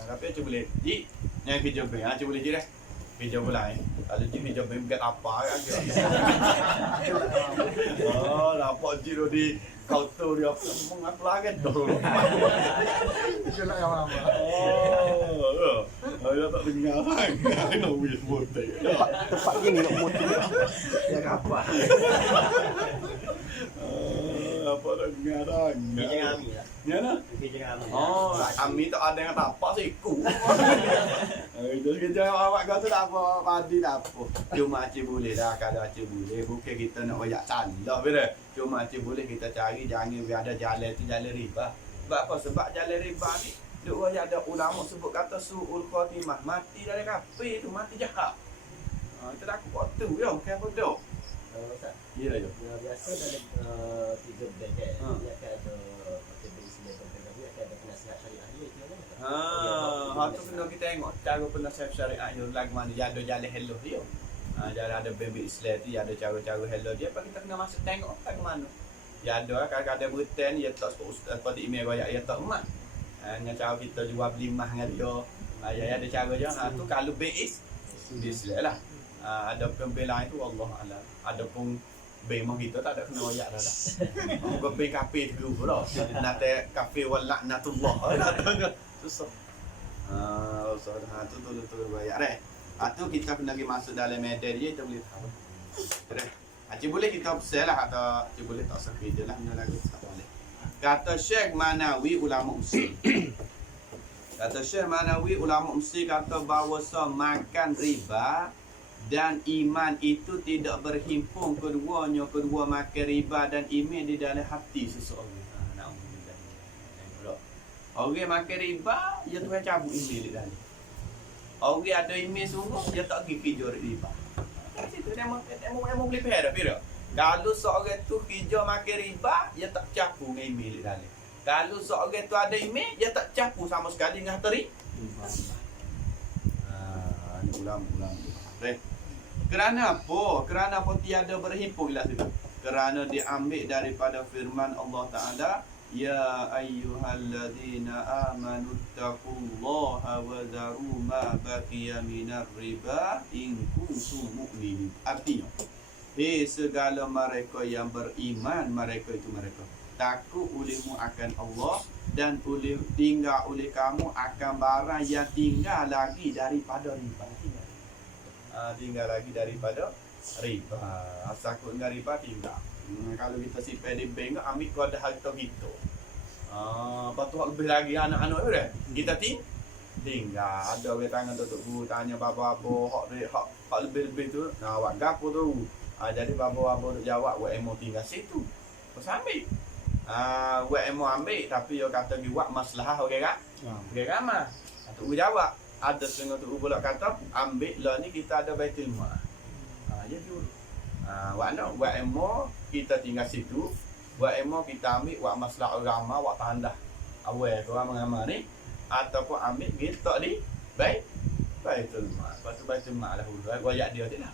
Tapi cuba boleh. Ji, yang kerja bank, cuba boleh je dah. Kerja pula Kalau Ji kerja bank bukan apa kan. Nampak Ji di counter dia mengapa lagi tu. Itu nak yang lama. Dia tak dengar kan. Kena wis motor. Tempat gini nak motor. Ya apa? Apa tak dengar dah. Kerja kami lah. Ya nah. Kerja kami. Kami tak ada yang tapak siku. Itu kerja awak kau tu tak apa, padi tak apa. Cuma Acik boleh dah kalau Acik boleh. Bukan kita nak banyak salah betul. Cuma Acik boleh kita cari jangan ada jalan tu jalan riba. Sebab apa? Sebab jalan riba ni duk ada ulama sebut kata su'ul khatimah, mati dari kafir tu, mati jahat. Kita takut waktu ya, bukan bodoh. Ustaz, Ya, ya. biasa dalam 3 beg dia akan ada macam Islam berbeza, dia akan ada nasihat syariah dia itu mana? Tu kena kita tengok cara penasihat syariah yang lagu mana dia ada jalan hello dia. Jalan ada baby Islam tu, ada cara-cara hello dia, apa kita kena masuk tengok lagu mana. Ya ada kadang-kadang berten dia tak ustaz pada email royak dia tak emak. Dengan cara kita jual beli mah dengan dia. Ya ada cara je. Tu kalau BIS Islam lah. Ada pembelaan itu Allah alam. Ada pun bemah kita tak ada kena royak dah. Bukan be kafe dulu pula. Nak kafe wal laknatullah. Susah. Tu royak deh. Tu kita kena pergi masuk dalam media dia kita boleh tahu. Deh. Cik boleh kita share lah atau cik boleh tak sepi je lah benda lagu tak boleh. Kata Syekh Manawi ulama usul. Kata Syekh Manawi ulama usul kata bahawa makan riba dan iman itu tidak berhimpun keduanya, kedua makan riba dan iman di dalam hati seseorang. Naudzubillah. Orang makan riba, dia Tuhan cabut iman di dalam. Orang ada iman sungguh, dia tak pergi kerja riba. Situ dia mau boleh faham dah. Kalau seorang tu kerja makan riba, dia tak capu dengan email di dalam. Kalau seorang tu ada email, dia tak capu sama sekali dengan riba. Ini ulang-ulang. Kerana apa? Kerana apa tiada berhimpun lah situ. Kerana diambil daripada firman Allah Ta'ala, Ya ayyuhalladzina amanu taqullaha wa dharu ma baqiya minar riba in kuntum mu'minin. Artinya, segala mereka yang beriman, mereka itu mereka takut olehmu akan Allah dan tinggal oleh kamu akan barang yang tinggal lagi daripada riba. Tinggal lagi daripada riba. Takut dengan riba tinggal. Kalau kita simpan di bank, ambil kau ada harta kita. Lepas tu lebih lagi anak-anak tu dah. Kita tinggal. Ada orang tangan tutup guru tanya bapa-bapa hak lebih-lebih tu. Awak gapo tu? Jadi bapa-bapa tu jawab, "Wak emo tinggal situ." Kau ambil. Wak emo ambil tapi dia kata buat masalah okey tak? Okey ramah. Tu jawab. Ada setengah tu pula kata, "Ambil lah ni kita ada Baitul Mal." Ya dulu. Wak emo kita tinggal situ, wak emo kita ambil wak masalah agama, wak tanda awal orang mengamal ni, ataupun ambil kita di Baitul Mal. Lepas tu Baitul Mal lah dulu, goyak dia je lah.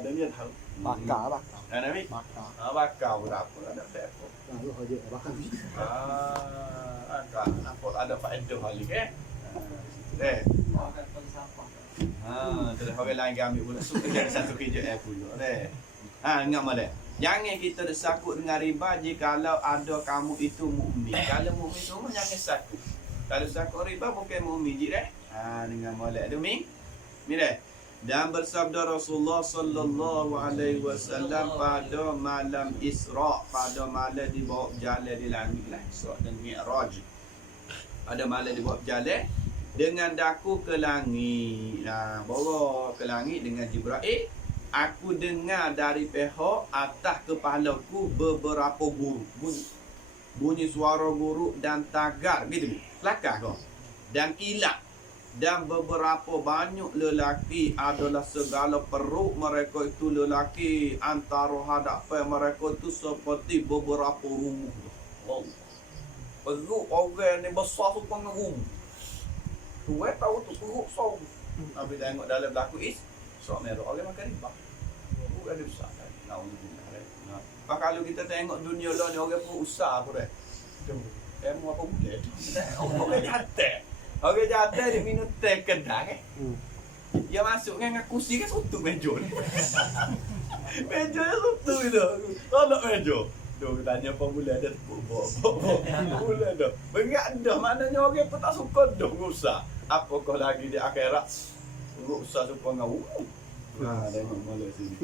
Dan dia tahu. Bakar. Nabi? Bakar pun tak apa, ada telefon. Bakar. Nampak ada faedah lagi ke? Akan sampah. Terus orang lain ambil pula jadi satu kerja pula. Ingat malah. Jangan kita sakut dengan riba jikalau ada kamu itu mukmin. Kalau mukmin semua jangan sakut. Kalau sakut riba bukan mukmin je dah. Dengan malah demi. Mira. Dan bersabda Rasulullah sallallahu alaihi wasallam pada malam Isra, pada malam dibawa berjalan di langit lah, Isra dan Mi'raj. Pada malam dibawa berjalan dengan daku ke langit. Bawa ke langit dengan Jibril. Aku dengar dari pihak atas kepalaku beberapa guru. Bunyi suara guru dan tagar gitu. Kelakar kau. Dan kilat. Dan beberapa banyak lelaki adalah segala perut mereka itu lelaki. Antara hadapan mereka itu seperti beberapa rumah. Perut orang ni besar tu pengerum. Tuan tahu tu perut besar. Habis tengok dalam berlaku Isra' Mi'raj orang makan riba. Bukan ada besar. Kalau kita tengok dunia lah ni orang pun usaha pun dah. Emu apa boleh tu? Orang jatuh. Orang jatuh dia minum teh kedai. Dia masuk dengan kursi kan sutuk meja ni. Meja dia sutuk tu. Tolak meja. Dia tanya apa boleh ada tepuk bawa. Boleh dah. Berat dah maknanya orang pun tak suka dah usaha. Apakah lagi di akhirat? Usaha supaya ngau. Tengok malah sini.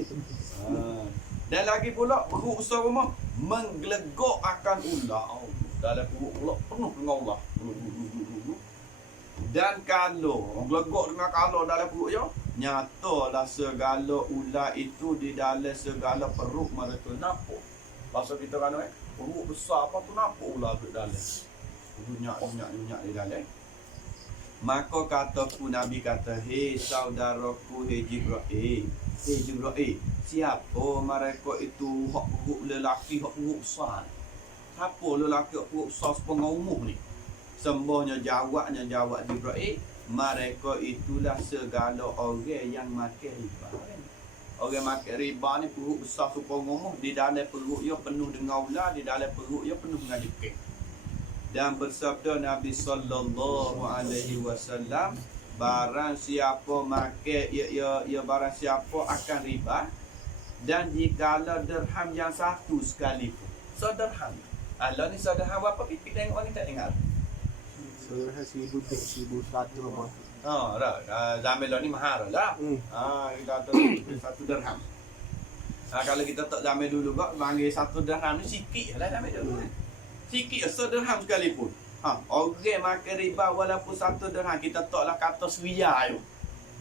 Dan lagi pula berusaha rumah menggelegok akan ular. Dalam perut pula penuh dengan ular. Dan kalau gelegok dengan kalau dalam perut dia, nyatalah segala ular itu di dalam segala perut mereka. Nampak? Bahasa kita kan perut besar apa tu nampak ular di dalam. Dunyak di dalam. Maka kataku Nabi kata, hei saudaraku, hei Jibril. Hei Jibril, siapa mereka itu hak perut lelaki, hak perut besar? Siapa lelaki hak perut besar sepengah umur ni? Sembahnya jawab Jibril, mereka itulah segala orang yang makan riba. Orang makan riba ni perut besar sepengah umur, di dalam perut ia penuh dengan ular, di dalam perut ia penuh dengan jekik. Dan bersabda Nabi sallallahu alaihi wasallam, barang siapa makan ia barang siapa akan riba, dan jikalau dirham yang satu sekalipun. So dirham. Allah ni dirham apa pipit tengok ni tak dengar. Sebenarnya 1,100 apa. Zaman ni mahal lah. Kita kata satu dirham. Kalau kita tak zaman dulu kok panggil satu dirham ni sikit lah zaman dulu. Sikit sedirham sekalipun. Orang makan riba walaupun satu dirham, kita taklah kata suria tu.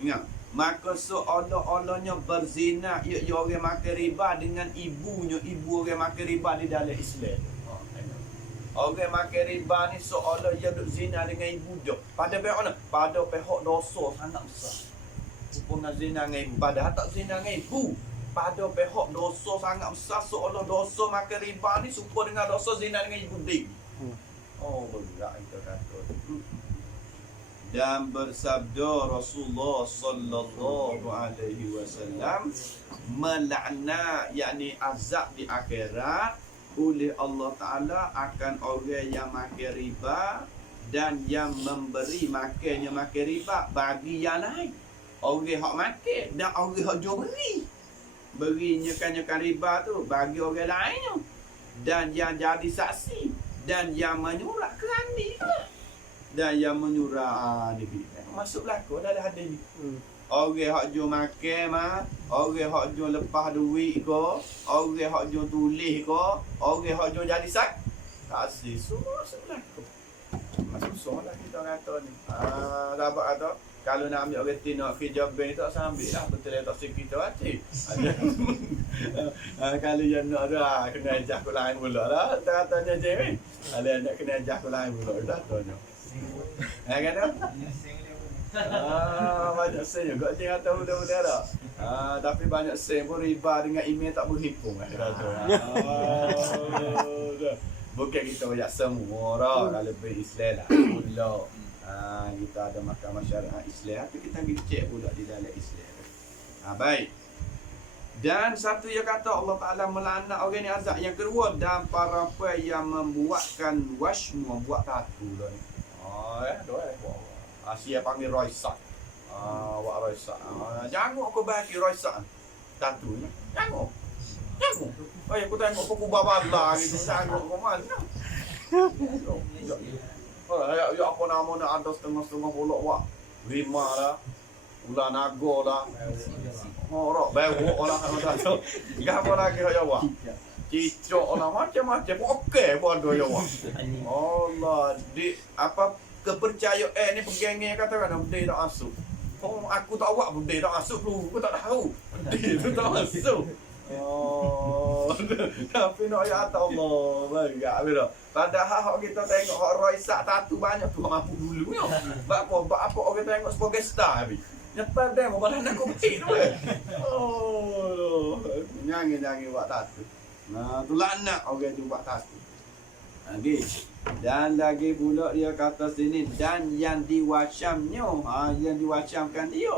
Ingat. Maka seolah-olahnya berzina ia orang makan riba dengan ibunya, ibu orang makan riba di dalam Islam. Orang makan riba ni seolah ia duk zina dengan ibu dia. Pada pihak mana? Pada pihak dosa sangat besar. Hubungan zina dengan ibu. Padahal tak zina dengan ibu. Pada pihak dosa sangat besar, seolah dosa makan riba ni serupa dengan dosa zina dengan ibu dia. Berat kita kata. Dan bersabda Rasulullah sallallahu alaihi wasallam, melaknat yakni azab di akhirat oleh Allah Ta'ala akan orang yang makan riba dan yang memberi makannya makan riba bagi yang lain. Orang hak makan dan orang hak jual beri. Berinya kan riba tu bagi orang lain. Dan yang jadi saksi. Dan yang menyurat kerani lah. Dan yang menyurat masuk belakang dalam hadis ni. Orang hak jual makan mah, orang hak jual lepas duit ke, orang hak jual tulis ke, orang hak jual jadi saksi, semua sebelak. Susah lah kita kata ni. Dapat kata kalau nak ambil orang nak kerja bank tak sambil lah, betul tak sikit kita hati. Kalau yang nak dah kena ajak ke lain pula lah. Katanya je ni. Kalau nak kena ajak ke lain pula dah tanya. Kata? Banyak sen juga je kata budak-budak dah. Tapi banyak sen pun riba dengan email tak berhimpun kata. Bukan kita banyak semua dah kalau berislam lah. Pula kita ada mahkamah syariah Islam, tapi kita pergi cek pula di dalam Islam. Baik. Dan satu yang kata Allah Ta'ala melaknat orang ni azab. Yang kedua, dan para yang membuatkan washmu, membuat tatu dah ni. Asia panggil roisak. Buat roisak. Jangan aku bagi roisak tatunya. Jangan. Aku tengok aku babala gitu. Jangan aku mana. Ya apa nama nak ada setengah-setengah pulak wak. Lima lah. Ular naga lah. Horok bewok lah. Gak apa lagi ya wak. Cicok lah macam-macam. Okey pun ada ya wak. Allah. Di apa kepercayaan ni pegangnya katakan benda tak masuk. Aku tak buat benda tak masuk dulu. Aku tak tahu. Benda tu tak masuk. Tapi nak ayat Allah bagak bila. Padahal kita tengok hak roisak tatu banyak tu mampu dulu yo. Bab apa orang tengok sebagai star habis. Nyepat demo malah nak kompet tu. Nyanyi buat tatu. Tu laknat orang tu buat tatu. Lagi. Dan lagi pula dia kata sini dan yang diwacamnya, yang diwacamkan dia.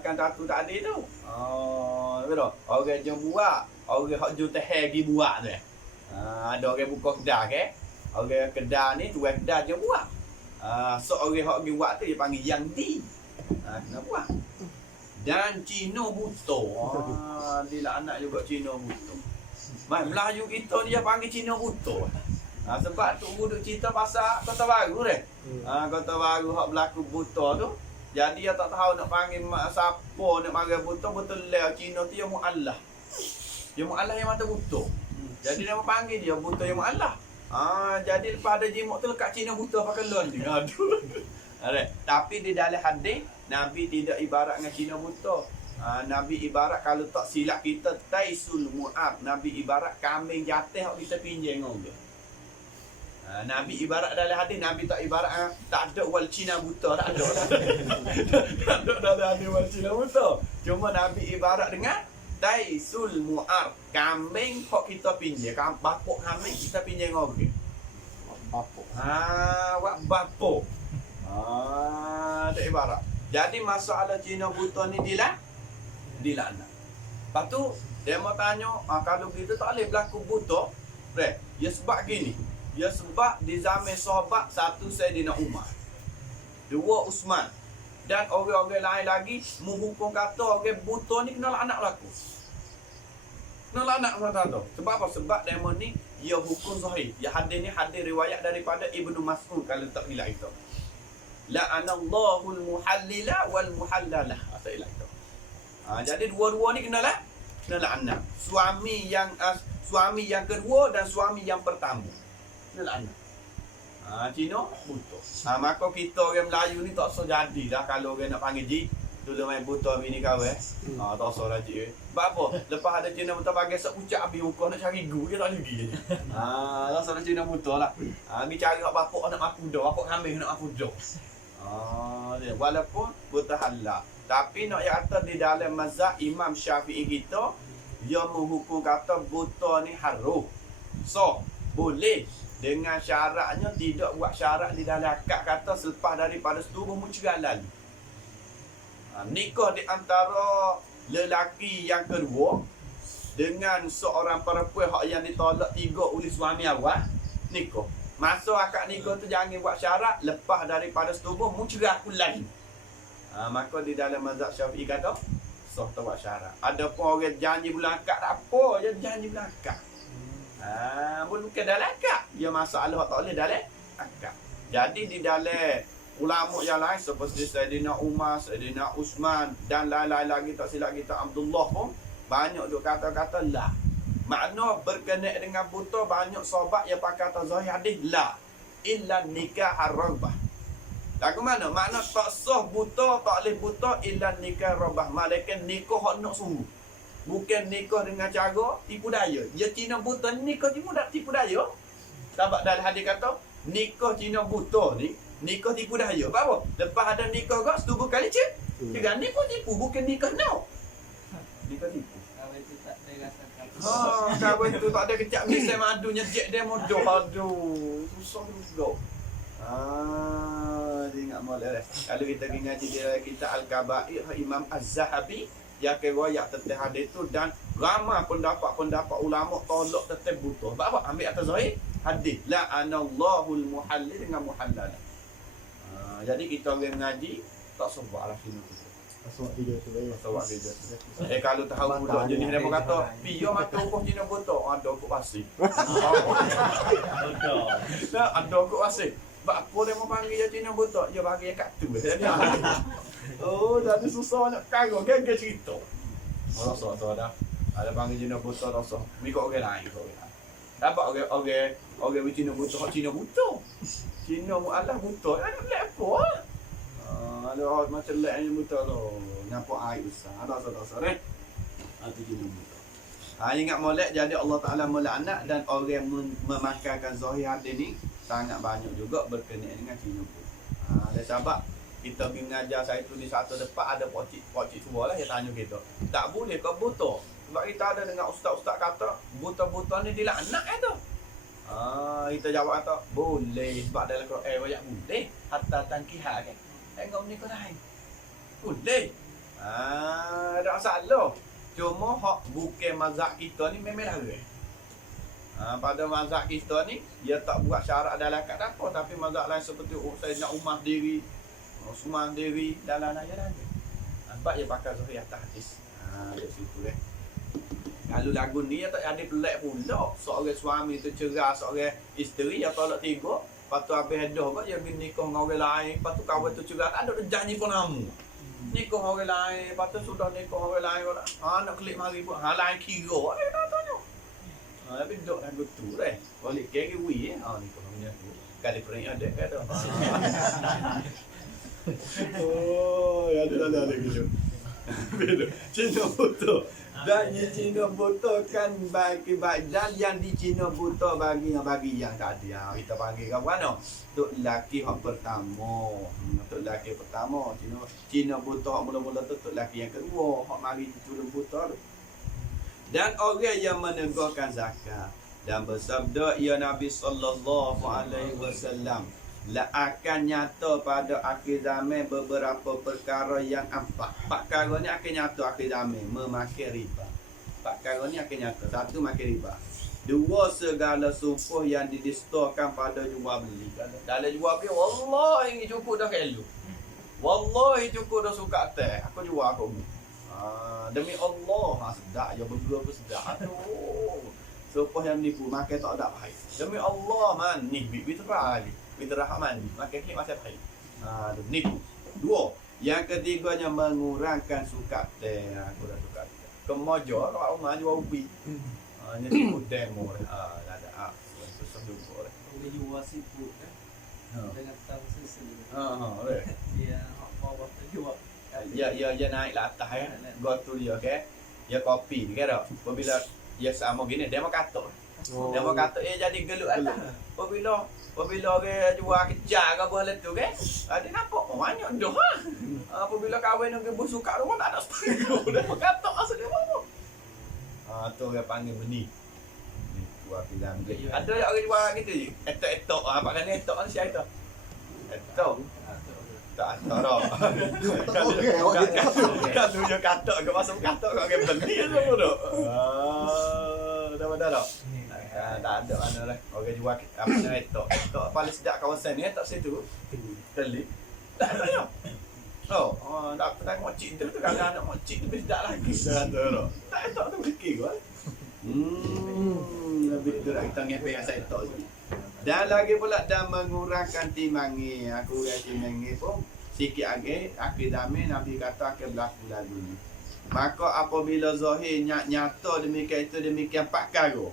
Kan tatu tak ada tu. Betul. Orang je buat, orang hak ju teh gi buat tu. Ada orang buka kedai ke. Orang kedai ni tuan kedai je buat. So orang hak gi buat tu dia panggil yang di. Kena buat. Dan Cina buto. Dia lah anak juga Cina buto. Melayu kita dia panggil Cina buto. Sebab tu duduk cerita pasal Kota Baru deh. Kota Baru hak berlaku buta tu. Jadi dia tak tahu nak panggil siapa nak panggil buta, betul lah Cina tu yang mu'allah. Yang mu'allah yang mata buta. Jadi dia panggil dia buta yang mu'allah. Jadi lepas ada jimuk tu lekat Cina buta pakai lon je. Aduh. Tapi di dalam hadis Nabi tidak ibarat dengan Cina buta. Nabi ibarat kalau tak silap kita taisul mu'ab. Nabi ibarat kambing jatih hak kita pinjam dengan dia. Nabi ibarat dalam hadis, Nabi tak ibarat tak ada wal Cina buta, tak ada. Tak ada dalam hadis wal Cina buta. Cuma Nabi ibarat dengan Taisul Mu'ar, kambing hok kita pinjam, bapuk kambing kita pinjam orang. Bapuk. Wak bapuk. Tak ibarat. Jadi masalah Cina buta ni dilaknat. Lepas tu dia mau tanya, kalau gitu tak boleh berlaku buta. Ya sebab gini. Ya sebab di zaman sahabat, satu Saidina Umar, dua Uthman, dan orang-orang lain lagi menghukum kata orang buta ni kena laknat berlaku. Kena laknat berlaku. Sebab apa? Sebab demo ni ia hukum sahih. Ya hadis ni hadis riwayat daripada Ibnu Mas'ud kalau tak hilap itu. La'anallahul muhallila wal muhallalah. Tak hilap itu. Jadi dua-dua ni kena laknat. Suami yang kedua dan suami yang pertama. Kena laknat. Cina buta. Maka kita orang Melayu ni tak usah jadilah kalau orang nak panggil Ji. Dulu main buta bini kahwin. Tak usah dah Ji. Sebab apa? Lepas ada Cina buta panggil sak pucak habis muka nak cari gu je tak lagi. Tak usah dah Cina buta lah. Pergi cari kat bapak nak mapu dah. Bapak kambing nak mapu dah. Walaupun buta halal. Tapi nak kata di dalam mazhab Imam Syafi'i kita, dia menghukum kata buta ni haram. So, boleh dengan syaratnya tidak buat syarat di dalam akad kata selepas daripada setubuh mencerai lalu. Nikah di antara lelaki yang kedua dengan seorang perempuan yang ditolak 3 oleh suami awal, nikah. Masa akad nikah tu jangan buat syarat lepas daripada setubuh mencerai lain. Maka di dalam mazhab Syafi'i kata sah tak buat syarat. Adapun orang janji bulan akad tak apa, dia janji bulan akad. Bukan dalam akad. Dia masalah tak boleh dalam akad. Jadi di dalam ulama yang lain seperti Saidina Umar, Saidina Uthman dan lain-lain lagi tak silap kita Abdullah pun banyak duk kata-kata la. Makna berkenaan dengan buta banyak sahabat yang pakai kata zahir hadis la illa nikah ar-raghbah. Lagu mana? Makna tak sah buta, tak boleh buta illa nikah ar-raghbah. Malaikat nikah hak nak suruh. Bukan nikah dengan cara tipu daya. Ya Cina buta nikah tipu daya. Sebab dalam hadis kata nikah Cina buta ni nikah tipu daya. Sebab apa? Lepas ada nikah kau setubuh kali cik. Jangan nikah tipu, bukan nikah no. Nikah tipu. Kahwin tu tak ada rasa Kahwin tu tak ada kecap misal madu nyejek dia modoh. Aduh, susah juga. Dia ingat molek. Kalau kita pergi ngaji dia kita Al-Kabair Imam Az-Zahabi yang riwayat tentang hadis tu dan ramai pendapat ulama tolak tentang buta. Sebab apa? Ambil atas zahir hadis la anallahul muhallil dengan muhallal. Jadi kita orang ngaji tak sebablah sini tu. Masuk video tu ya. Masuk video tu. Kalau tahu budak jenis dia kata, "Piyo mata hukum Cina buta." Ada kok pasti. Betul. Ada kok pasti. Sebab apa dia mau panggil dia Cina buta? Dia bagi kat tu. Jadi susah nak kagak gagal cerita. Rasa dah. Ada panggil Cina buta rasa. Mikot orang lain kau. Dapat orang Cina buta, Cina buta. Cina mualaf buta. Ada lek apa? Ada macam lek yang buta lo. Nyapa air besar. Ada rasa ni. Itu Cina buta. Ingat molek jadi Allah Taala melaknat dan orang memakankan zahir hadis ni sangat banyak juga berkenaan dengan Cina buta. Ada sebab kita pergi mengajar saya tu di satu depan ada pocik tua lah yang tanya kita. Tak boleh kau buta. Sebab kita ada dengan ustaz-ustaz kata buta-buta ni dilaknat tu. Kita jawab kata boleh sebab dalam Quran banyak boleh hatta tankiha kan. Engkau ni kau lain. Boleh. Tak masalah. Cuma hak bukan mazhab kita ni memang larang. Pada mazhab kita ni dia tak buat syarat dalam akad apa tapi mazhab lain seperti Saidina Umar diri Osman Dewi dalam ayat ada. Nampak dia pakai zahir atas hadis. Di situ Kalau lagu ni tak ada pelik pula. Seorang suami tu cerai seorang isteri yang tolak 3. Lepas tu habis dah kok dia pergi nikah dengan orang lain. Lepas tu kawan tu cerai tak ada janji pun nama. Nikah orang lain. Lepas tu sudah nikah orang lain. Nak klik mari pun. Lain kira. Tak tanya. Tapi duduk lagu tu balik kira wui nikah punya tu. Kali pering ada kata. Ada gitu. Cina buta. Dan yang Cina buta kan bagi dan yang di Cina buta bagi yang tak ada. Kita panggil kan mana? Tok lelaki hak pertama. Tok lelaki pertama Cina buta hak mula-mula tu tok lelaki yang kedua hak mari culun buta tu. Dan orang yang menegakkan zakat dan bersabda ya Nabi sallallahu alaihi wasallam la akan nyata pada akhir zaman beberapa perkara yang empat. Perkara ni akan nyata akhir zaman memakai riba. Perkara ni akan nyata. Satu, makan riba. Dua, segala sumpah yang didistakan pada jual beli. Dalam jual beli, wallahi ini cukup dah kelu. Wallahi cukup dah suka teh. Aku jual aku. Demi Allah, sedap je berdua aku sedap. Aduh. Sumpah yang nipu makan tak ada baik. Demi Allah man, ni bibi terah lagi. Rahman makan klik macam baik. Nipu. Dua, yang ketiganya mengurangkan sukat teh. Aku dah sukat teh. Kemojo kalau rumah jual ubi. Ni tipu demo ada susah juga. Boleh jual siput kan. Dengan tang susu. Ya, apa jual. Ya naiklah atas ya. Go tu dia okey. Ya kopi ni kira. Apabila ya sama gini dia mau katok. Dia mau katok jadi gelut atas. Apabila orang jual kejar ke apa tu ke, dia nampak banyak dah. Apabila kahwin dengan bersuka rumah tak ada sepuluh. Dia berkatok asal dia apa. Tu orang panggil benih. Ni jual bilang dia. Ada orang jual gitu je. Etok-etok. Apa kan etok kan siapa etok? Etok. Tak ada. Kalau dia katok ke masuk katok kau orang benih semua tu. Dah dah. Tak ada mana lah. Orang jual apa nama etok. Etok paling sedap kawasan ni etok situ. Keli. Tak ada ya. Tak pernah mocik tu kalau anak mocik lebih sedap lagi. Tak etok tu fikir kau. Lebih tu lah kita ngepek asal etok tu. Dan lagi pula dan mengurangkan timangi. Aku yang timangi pun sikit lagi akhir zaman Nabi kata akan berlaku lagu ni. Maka apabila zahir nyata demikian 4 perkara.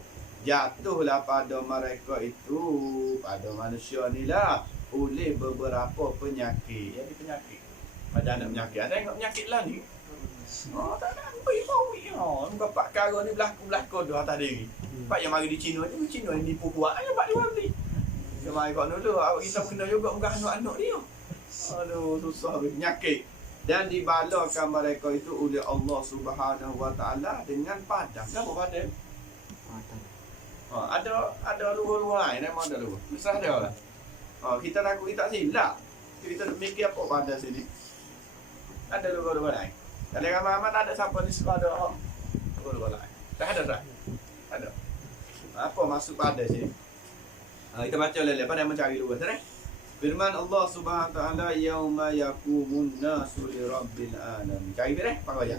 Jatuhlah pada mereka itu, pada manusia ni lah, oleh beberapa penyakit. Jadi penyakit. Pada anak penyakit. Ada tengok penyakit lah ni. Tak ada ambil. Muka 4 perkara ni berlaku dah atas diri. Pak yang mari di Cina je, Cina ni nipu kuat aja pak dia beli. Dia mari kat dulu, kita kena juga muka anak-anak dia. Aduh, susah penyakit. Dan dibalakan mereka itu oleh Allah Subhanahu Wa Taala dengan padam. Kenapa padam? Ada luar-luar lain memang ada luar. Misal ada lah. Kita takut kita silap. Kita mikir apa pada sini. Ada luar-luar lain. Kalau ramai-ramai tak ada siapa di sekolah ada luar-luar lain. Tak ada tak? Ada. Apa maksud pada sini? Kita baca lepas dia mencari luar tadi. Firman Allah Subhanahu Wa Taala yauma yaqumun nasu li rabbil alamin. Cari apa ayat?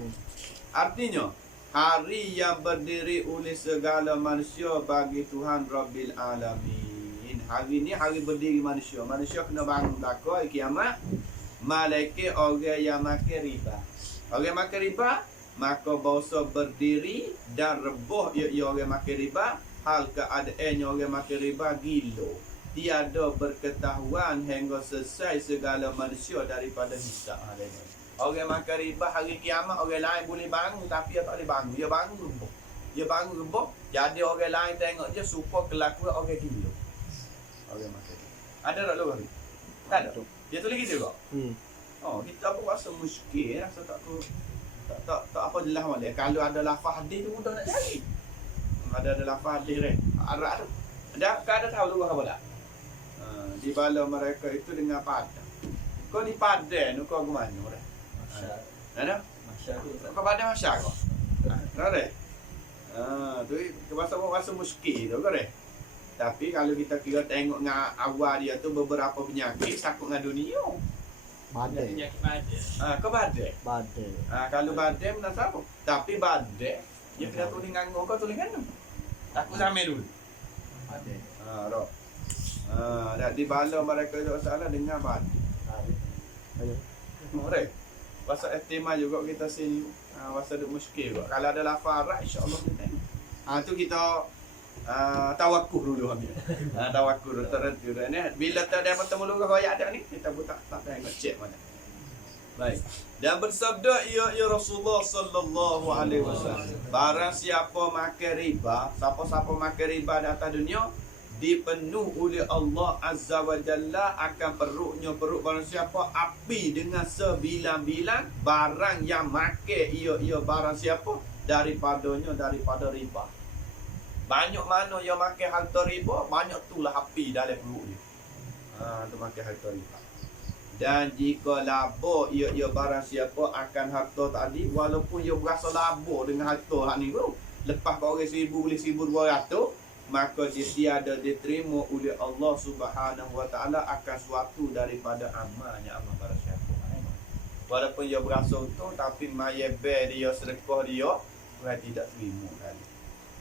Artinya hari yang berdiri oleh segala manusia bagi Tuhan Rabbil Alamin. Hari ni hari berdiri manusia. Manusia kena bangun takut kiamat. Malaikat orang yang makan riba. Orang makan riba, maka bangsa berdiri dan rebuh ia orang makan riba. Hal keadaannya orang makan riba gila. Tiada berketahuan hingga selesai segala manusia daripada hisab. Orang makan riba hari kiamat orang lain boleh bangun tapi dia tak boleh bangun. Dia bangun rebuh. Jadi orang lain tengok dia supaya kelakuan orang gila. Orang makan riba. Ada tak luar ni? Tak ada. Dia tulis gitu kok. Kita pun rasa muskil rasa tak apa jelas boleh. Kalau ada lafaz hadis tu mudah nak cari. Ada lafaz hadis ni. Arab tu. Ada tahu luar apa tak? Di bala mereka itu dengan padang. Kau di padang kau ke mana orang? Ada? Masyarakat. Kau padang masyarakat. Tak ada. Tu bahasa muskil tu kan. Tapi kalau kita kira tengok dengan awal dia tu beberapa penyakit sakut dengan dunia. Badai. Penyakit badai. Kau badai. Badai. Kalau badai mana siapa? Tapi badai dia kena tulis nganggo kau tulis kan. Aku samai dulu. Badai. Roh. Dah di bala mereka itu salah dengan badai. Ayo. Okey. Pasal ihtimal juga kita sini. Pasal duk muskil juga. Kalau ada lafaz Arab insya-Allah kita tengok. Tu kita tawakkul dulu ambil. Tawakkul dulu. Bila tak ada bertemu dulu kau ayat ada ni, kita buka tak tengok cek mana. Baik. Dan bersabda ya Rasulullah sallallahu alaihi wasallam, barang siapa makan riba, siapa-siapa makan riba di atas dunia, dipenuh oleh Allah Azza wa Jalla akan perut barang siapa api dengan sembilan-bilan barang yang makan ia barang siapa daripada riba. Banyak mana yang makan harta riba, banyak itulah api dalam perut dia. Tu makan harta riba. Dan jika laba ia barang siapa akan harta tadi, walaupun ia berasa laba dengan harta hak ni tu, lepas kau orang 1,000 boleh 1,200, maka dia tiada diterima oleh Allah Subhanahu wa taala akan suatu daripada amalnya amal barang siapa. Walaupun ia berasa untung, tapi mayebe dia, sedekah dia, Tuhan tidak terima kali.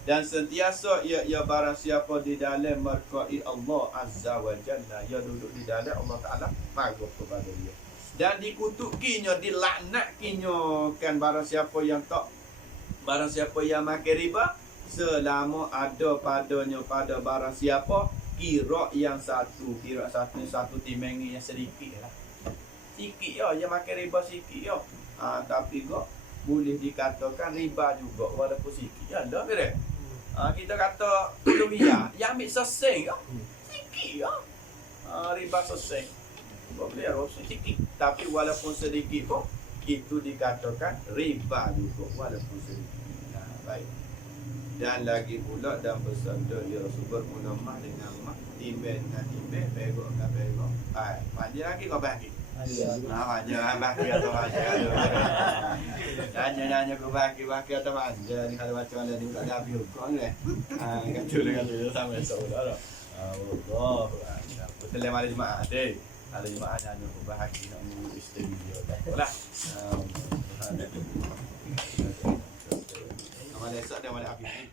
Dan sentiasa ia barang siapa di dalam markai Allah Azza wa Jalla, ia duduk di dalam Allah Ta'ala marah kepada dia. Dan dikutukinya, dilaknatkinya kan barang siapa yang makan riba, selama ada padanya pada barang siapa kira satu timengi yang sedikit lah. Sikit ya, dia makan riba sikit ya. Tapi kok boleh dikatakan riba juga walaupun sikit ya dah kira. Kita kata rupiah, yang ambil seseng ya. Sikit ya. Riba seseng. Boleh sikit. Tapi walaupun sedikit pun itu dikatakan riba juga walaupun sedikit. Baik. Dan lagi pula dan bersabda ya Rasul bermula mah dengan mah, timbel dengan timbel, pegok dengan pegok. Panjang lagi kau bagi. Panjang bagi atau panjang. Nanya kau bagi atau panjang. Ni kalau macam mana ni tak ada habis kau ni. Kata sampai saudara. Allah. Betul le malam Jumaat deh. Kalau Jumaat nanya kau bagi nak mengurus isteri dia. Lah. Amal esok dia malam habis.